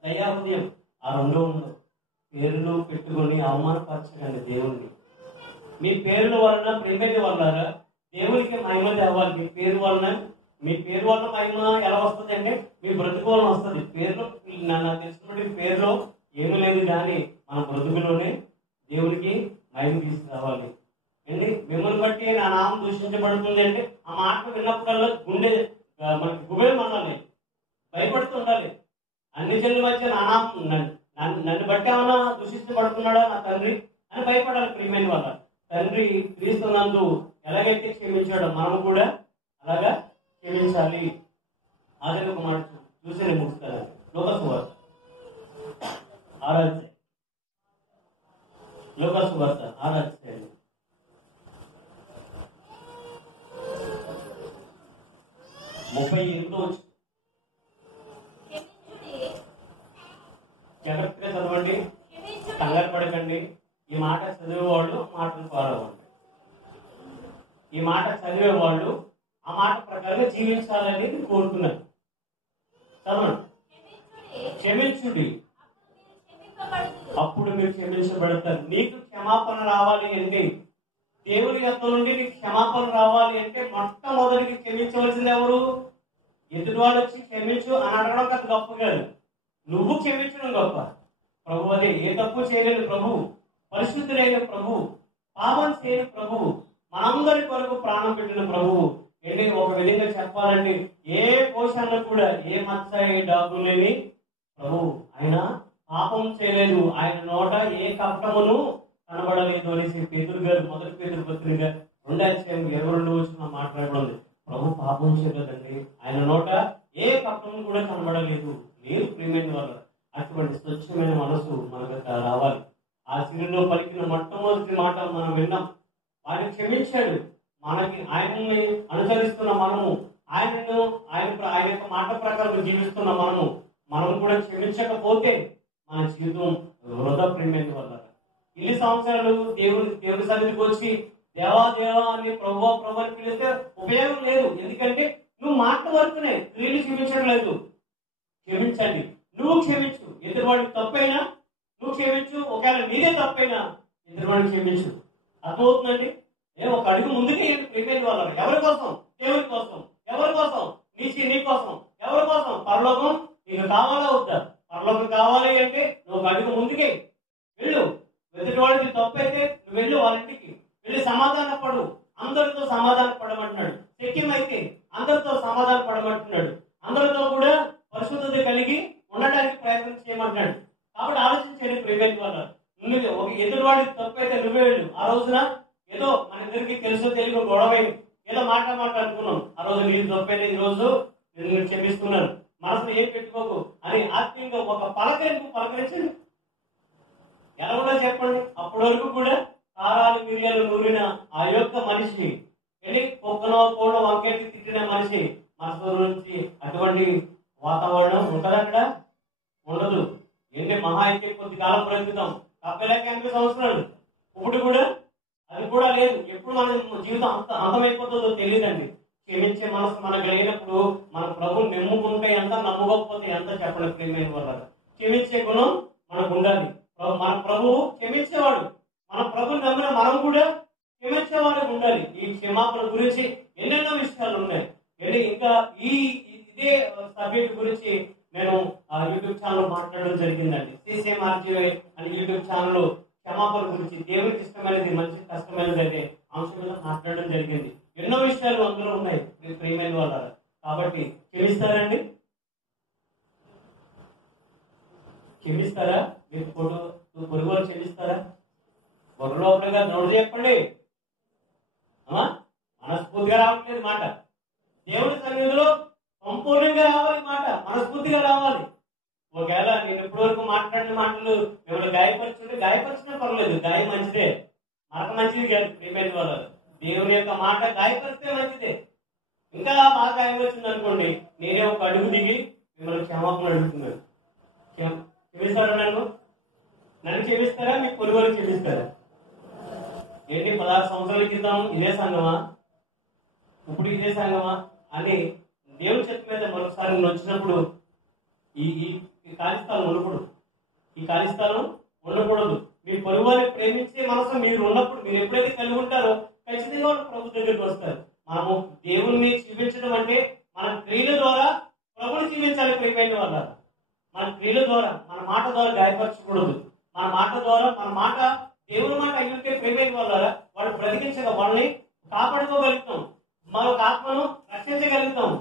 దయా హృదయం. ఆ రెండో ఉండవు. పేర్లు పెట్టుకొని అవమానపరచకండి దేవుణ్ణి. మీ పేర్ల వలన ప్రేమని వల్ల దేవునికి మహిమ తేవాలి. మీ పేరు వలన మహిమ ఎలా వస్తుంది అంటే మీ బ్రతుకు వలన వస్తుంది. పేరులో నాకు తెలిసినటువంటి పేరులో ఏమీ లేదు, కానీ మన బ్రతుకులోనే దేవునికి మహిమ తీసుకురావాలి అండి. మిమ్మల్ని బట్టి నా నామం దూషించబడుతుంది అంటే ఆ మాట విన్నప్పుడల్లా గుండె మనకి గుబేలు అనాలి, భయపడుతూ ఉండాలి. అన్ని జనుల మధ్య నా నామం నన్ను బట్టి ఏమన్నా దూషించబడుతున్నాడా నా తండ్రి అని భయపడాలి. ప్రియమైన వాళ్ళ తండ్రి క్రీస్తునందు ఎలాగైతే క్షమించాడో మనం కూడా అలాగా క్షమించాలి. అదే ఒక మాట చూసి నేను ముగిస్తాను. లోకసువార్త 6వ అధ్యాయం. లోకసువార్త 6వ అధ్యాయం 38వ వచనం. జాగ్రత్తగా చదవండి, కంగారు పడకండి. ఈ మాట చదివేవాళ్ళు మాటను ఫాలో అవ్వండి. ఈ మాట చదివేవాళ్ళు ఆ మాట ప్రకారంగా జీవించాలని కోరుతున్నారు. చదవండి. క్షమించుడి, అప్పుడు మీరు క్షమించబడతారు. నీకు క్షమాపణ రావాలి అంటే, దేవుని యొక్క నుండి నీకు క్షమాపణ రావాలి అంటే మొట్టమొదటికి క్షమించవలసింది ఎవరు? ఎదుటి వాళ్ళు వచ్చి క్షమించు అని అడగడం కాదు గొప్ప కాదు, నువ్వు క్షమించడం గొప్ప. ప్రభు అదే ఏ తప్పు చేయలేని ప్రభువు, పరిశుద్ధులైన ప్రభువు, పాపం చేయని ప్రభువు, మనందరి కొరకు ప్రాణం పెట్టిన ప్రభువు. ఏంటి ఒక విధంగా చెప్పాలంటే ఏ కోశాల్లో కూడా ఏ మచ్చ ఏ డాగు లేని ప్రభువు. ఆయన పాపం చేయలేదు, ఆయన నోట ఏ కపటమును కనబడలేదు అనేసి పేతురు గారు 1 పేతురు పత్రిక 2:22 మాట్లాడబడింది. ప్రభు పాపం చేయలేదండి, ఆయన నోట ఏ కపటము కూడా కనబడలేదు. లేదు ప్రియమైన వాళ్ళు, అటువంటి స్వచ్ఛమైన మనసు మనకు రావాలి. ఆ సిరిలో పలికిన మొట్టమొదటి మాట మనం విన్నాం. ఆయన క్షమించాడు. మనకి ఆయన్ని అనుసరిస్తున్న మనము, ఆయన యొక్క మాట ప్రకారం జీవిస్తున్న మనం కూడా క్షమించకపోతే మన జీవితం వృధా. ప్రియమైన వల్ల ఇన్ని సంవత్సరాలు దేవుడి సన్నిధికి వచ్చి దేవా అని ప్రభు అని పిలిస్తే ఉపయోగం లేదు. ఎందుకంటే నువ్వు మాట వరకునే, క్రియల పర్లేదు, క్షమించండి. నువ్వు క్షమించు, ఎదురువాడికి తప్పైనా నువ్వు క్షమించు. ఒకవేళ నీదే తప్పైనా ఎదురువాడికి క్షమించు. అర్థమవుతుందండి? ఒక అడుగు ముందుకే ప్రిపేర్ వాళ్ళు. ఎవరి కోసం? దేవుడి కోసం. ఎవరి కోసం? నీ కోసం. ఎవరి కోసం? పరలోకం నీకు కావాలా వద్దా? పరలోకం కావాలి అంటే నువ్వు ఒక అడుగు ముందుకే వెళ్ళు. ఎదుటి వాళ్ళకి తప్పు అయితే నువ్వు వెళ్ళు, వాళ్ళ ఇంటికి వెళ్ళి సమాధాన పడు. అందరితో సమాధాన పడమంటున్నాడు. శక్యం అయితే అందరితో సమాధాన పడమంటున్నాడు. అందరితో కూడా పరిశుద్ధత కలిగి ఉండడానికి ప్రయత్నం చేయమంటున్నాడు. కాబట్టి ఆలోచించండి ప్రిపేర్ వాళ్ళ. నువ్వు ఒక ఎదురువాడికి తప్పు అయితే నువ్వే వెళ్ళు. ఆ రోజున ఏదో మన ఇద్దరికి తెలుసు తెలుగు గొడవైంది, ఏదో మాట్లాడుకున్నాం. ఆ రోజు నీళ్ళు తప్పైతే ఈ రోజు నేను క్షమిస్తున్నాను, మనసులో ఏం పెట్టుకోకు అని ఆత్మీయంగా ఒక పలకరించండి. ఎలా కూడా చెప్పండి. అప్పటి వరకు కూడా కారాలు మిరియాలు నూరిన ఆ యొక్క మనిషి, వెళ్ళి కుక్కనో కోడో వంకేసి తిట్టిన మనిషి మనసు నుంచి అటువంటి వాతావరణం ఉంటుందా? అక్కడ ఉండదు. ఏంటి మహా అయితే కొద్ది కాలం బ్రతుకుతాం, 80 సంవత్సరాలు. ఇప్పుడు కూడా అది కూడా లేదు. ఎప్పుడు మన జీవితం అంతమైపోతుందో తెలియదండి. క్షమించే మనసు మనకు లేనప్పుడు మన ప్రభుని నమ్ముకుంటే ఎంత, నమ్మకపోతే ఎంత చెప్పండి ప్రియమైన వాళ్ళ. క్షమించే గుణం మనకు ఉండాలి. మన ప్రభువు క్షమించేవాడు. మన ప్రభుని నమ్మిన మనం కూడా క్షమించేవాడు ఉండాలి. ఈ క్షమాపణ గురించి ఎన్నెన్నో విషయాలు ఉన్నాయి. ఇంకా ఇదే సబ్జెక్ట్ గురించి నేను యూట్యూబ్ ఛానల్ మాట్లాడడం జరిగిందండి. CCMRGY అని యూట్యూబ్ ఛానల్ క్షమాపణ గురించి, దేవుడికి ఇష్టమైనది మంచి కష్టమైనది అనే అంశం మీద మాట్లాడడం జరిగింది. ఎన్నో విషయాలు అందులో ఉన్నాయి ప్రియమైన వాళ్ళ. కాబట్టి క్షమిస్తారండి? క్షమిస్తారా? మీరు పొరుగు వాళ్ళు క్షమిస్తారా? పొరుగు లోపలగా నోడు చెప్పండి. మనస్ఫూర్తిగా రావట్లేదు మాట. దేవుడి సన్నిధిలో సంపూర్ణంగా రావాలి మాట, మనస్ఫూర్తిగా రావాలి. ఒకవేళ నేను ఇప్పటి వరకు మాట్లాడిన మాటలు మిమ్మల్ని గాయపరిచినా పర్లేదు, గాయం మంచిదే, మనకు మంచిది కాదు ప్రియమైన వాళ్ళు. దేవుని యొక్క మాట గాయపరిస్తే మంచిదే. ఇంకా బాగా గాయం వచ్చింది అనుకోండి, నేనే ఒక అడుగు దిగి మిమ్మల్ని క్షమాపణ అడుగుతున్నాను. క్షమిస్తారా? నన్ను క్షమిస్తారా? మీ పొరుగు క్షమిస్తారా? ఏంటి 16 సంవత్సరాల క్రితం ఇదే సంఘమా, ఇప్పుడు ఇదే సంఘమా అని దేవుడి చెట్టు మీద మరొకసారి వచ్చినప్పుడు ఈ ఖాళీ స్థలం ఉండకూడదు. ఈ ఖాళీ స్థలం ఉండకూడదు. మీ పొరుగు వారిని ప్రేమించే మనసు మీరు ఉన్నప్పుడు, మీరు ఎప్పుడైతే కలిగి ఉంటారో ఖచ్చితంగా వాళ్ళు ప్రభు దగ్గరికి వస్తారు. మనము దేవుణ్ణి చూపించడం అంటే మన క్రియల ద్వారా ప్రభుని చూపించాలి ప్రియమైన వాళ్ళ. మన క్రియల ద్వారా, మన మాట ద్వారా గాయపరచకూడదు. మన మాట ద్వారా, మన మాట దేవుని మాట అయ్యుంటే ప్రియమైన వాళ్ళ వాళ్ళు బ్రతికించగా వాళ్ళని కాపాడుకోగలుగుతాం, మరొక ఆత్మను రక్షించగలుగుతాం.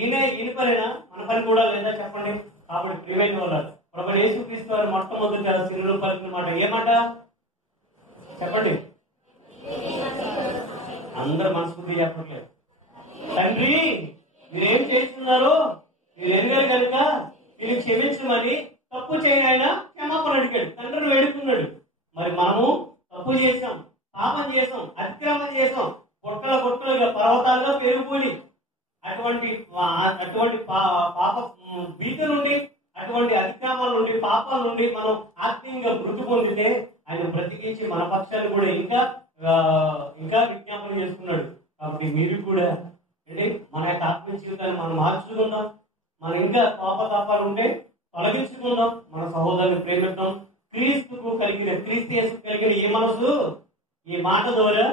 ఈయన పనేనా, మన పని కూడా లేదా చెప్పండి? కాబట్టి ప్రియమైన వాళ్ళ ప్రభు యేసుక్రీస్తు వారు మొట్టమొదటి శిలువలో పలికిన మాట ఏమాట చెప్పండి? అందరూ మనస్ఫూర్తిగా చెప్పట్లేదు. తండ్రి మీరేం చేస్తున్నారో మీరు ఎదిగారు కనుక మీరు క్షమించమని తప్పు చేయని ఆయన క్షమాపణ అడిగాడు, తండ్రిని వేడుకున్నాడు. మరి మనము తప్పు చేసాం, పాపం చేసాం, అతిక్రమం చేసాం, పొట్టలుగా పర్వతాలుగా పెరిగిపోయి అటువంటి పాప భీతి నుండి, అటువంటి అతిక్రమాల నుండి, పాపాల నుండి మనం ఆత్మీయంగా మృతి పొందితే ఆయన బ్రతికించి మన పక్షాన్ని కూడా ఇంకా విజ్ఞాపన చేస్తున్నాడు. కాబట్టి మీరు కూడా అంటే మన యొక్క ఆత్మీయ జీవితాన్ని మనం మార్చుకుందాం. మనం ఇంకా పాపతాపాలు ఉంటే తొలగించుకుందాం. మన సహోదరుని ప్రేమిద్దాం. క్రీస్తు యేసుకు కలిగిన ఈ మనసు ఈ మాట ద్వారా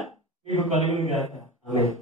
మీకు కలుగును గాక. ఆమేన్.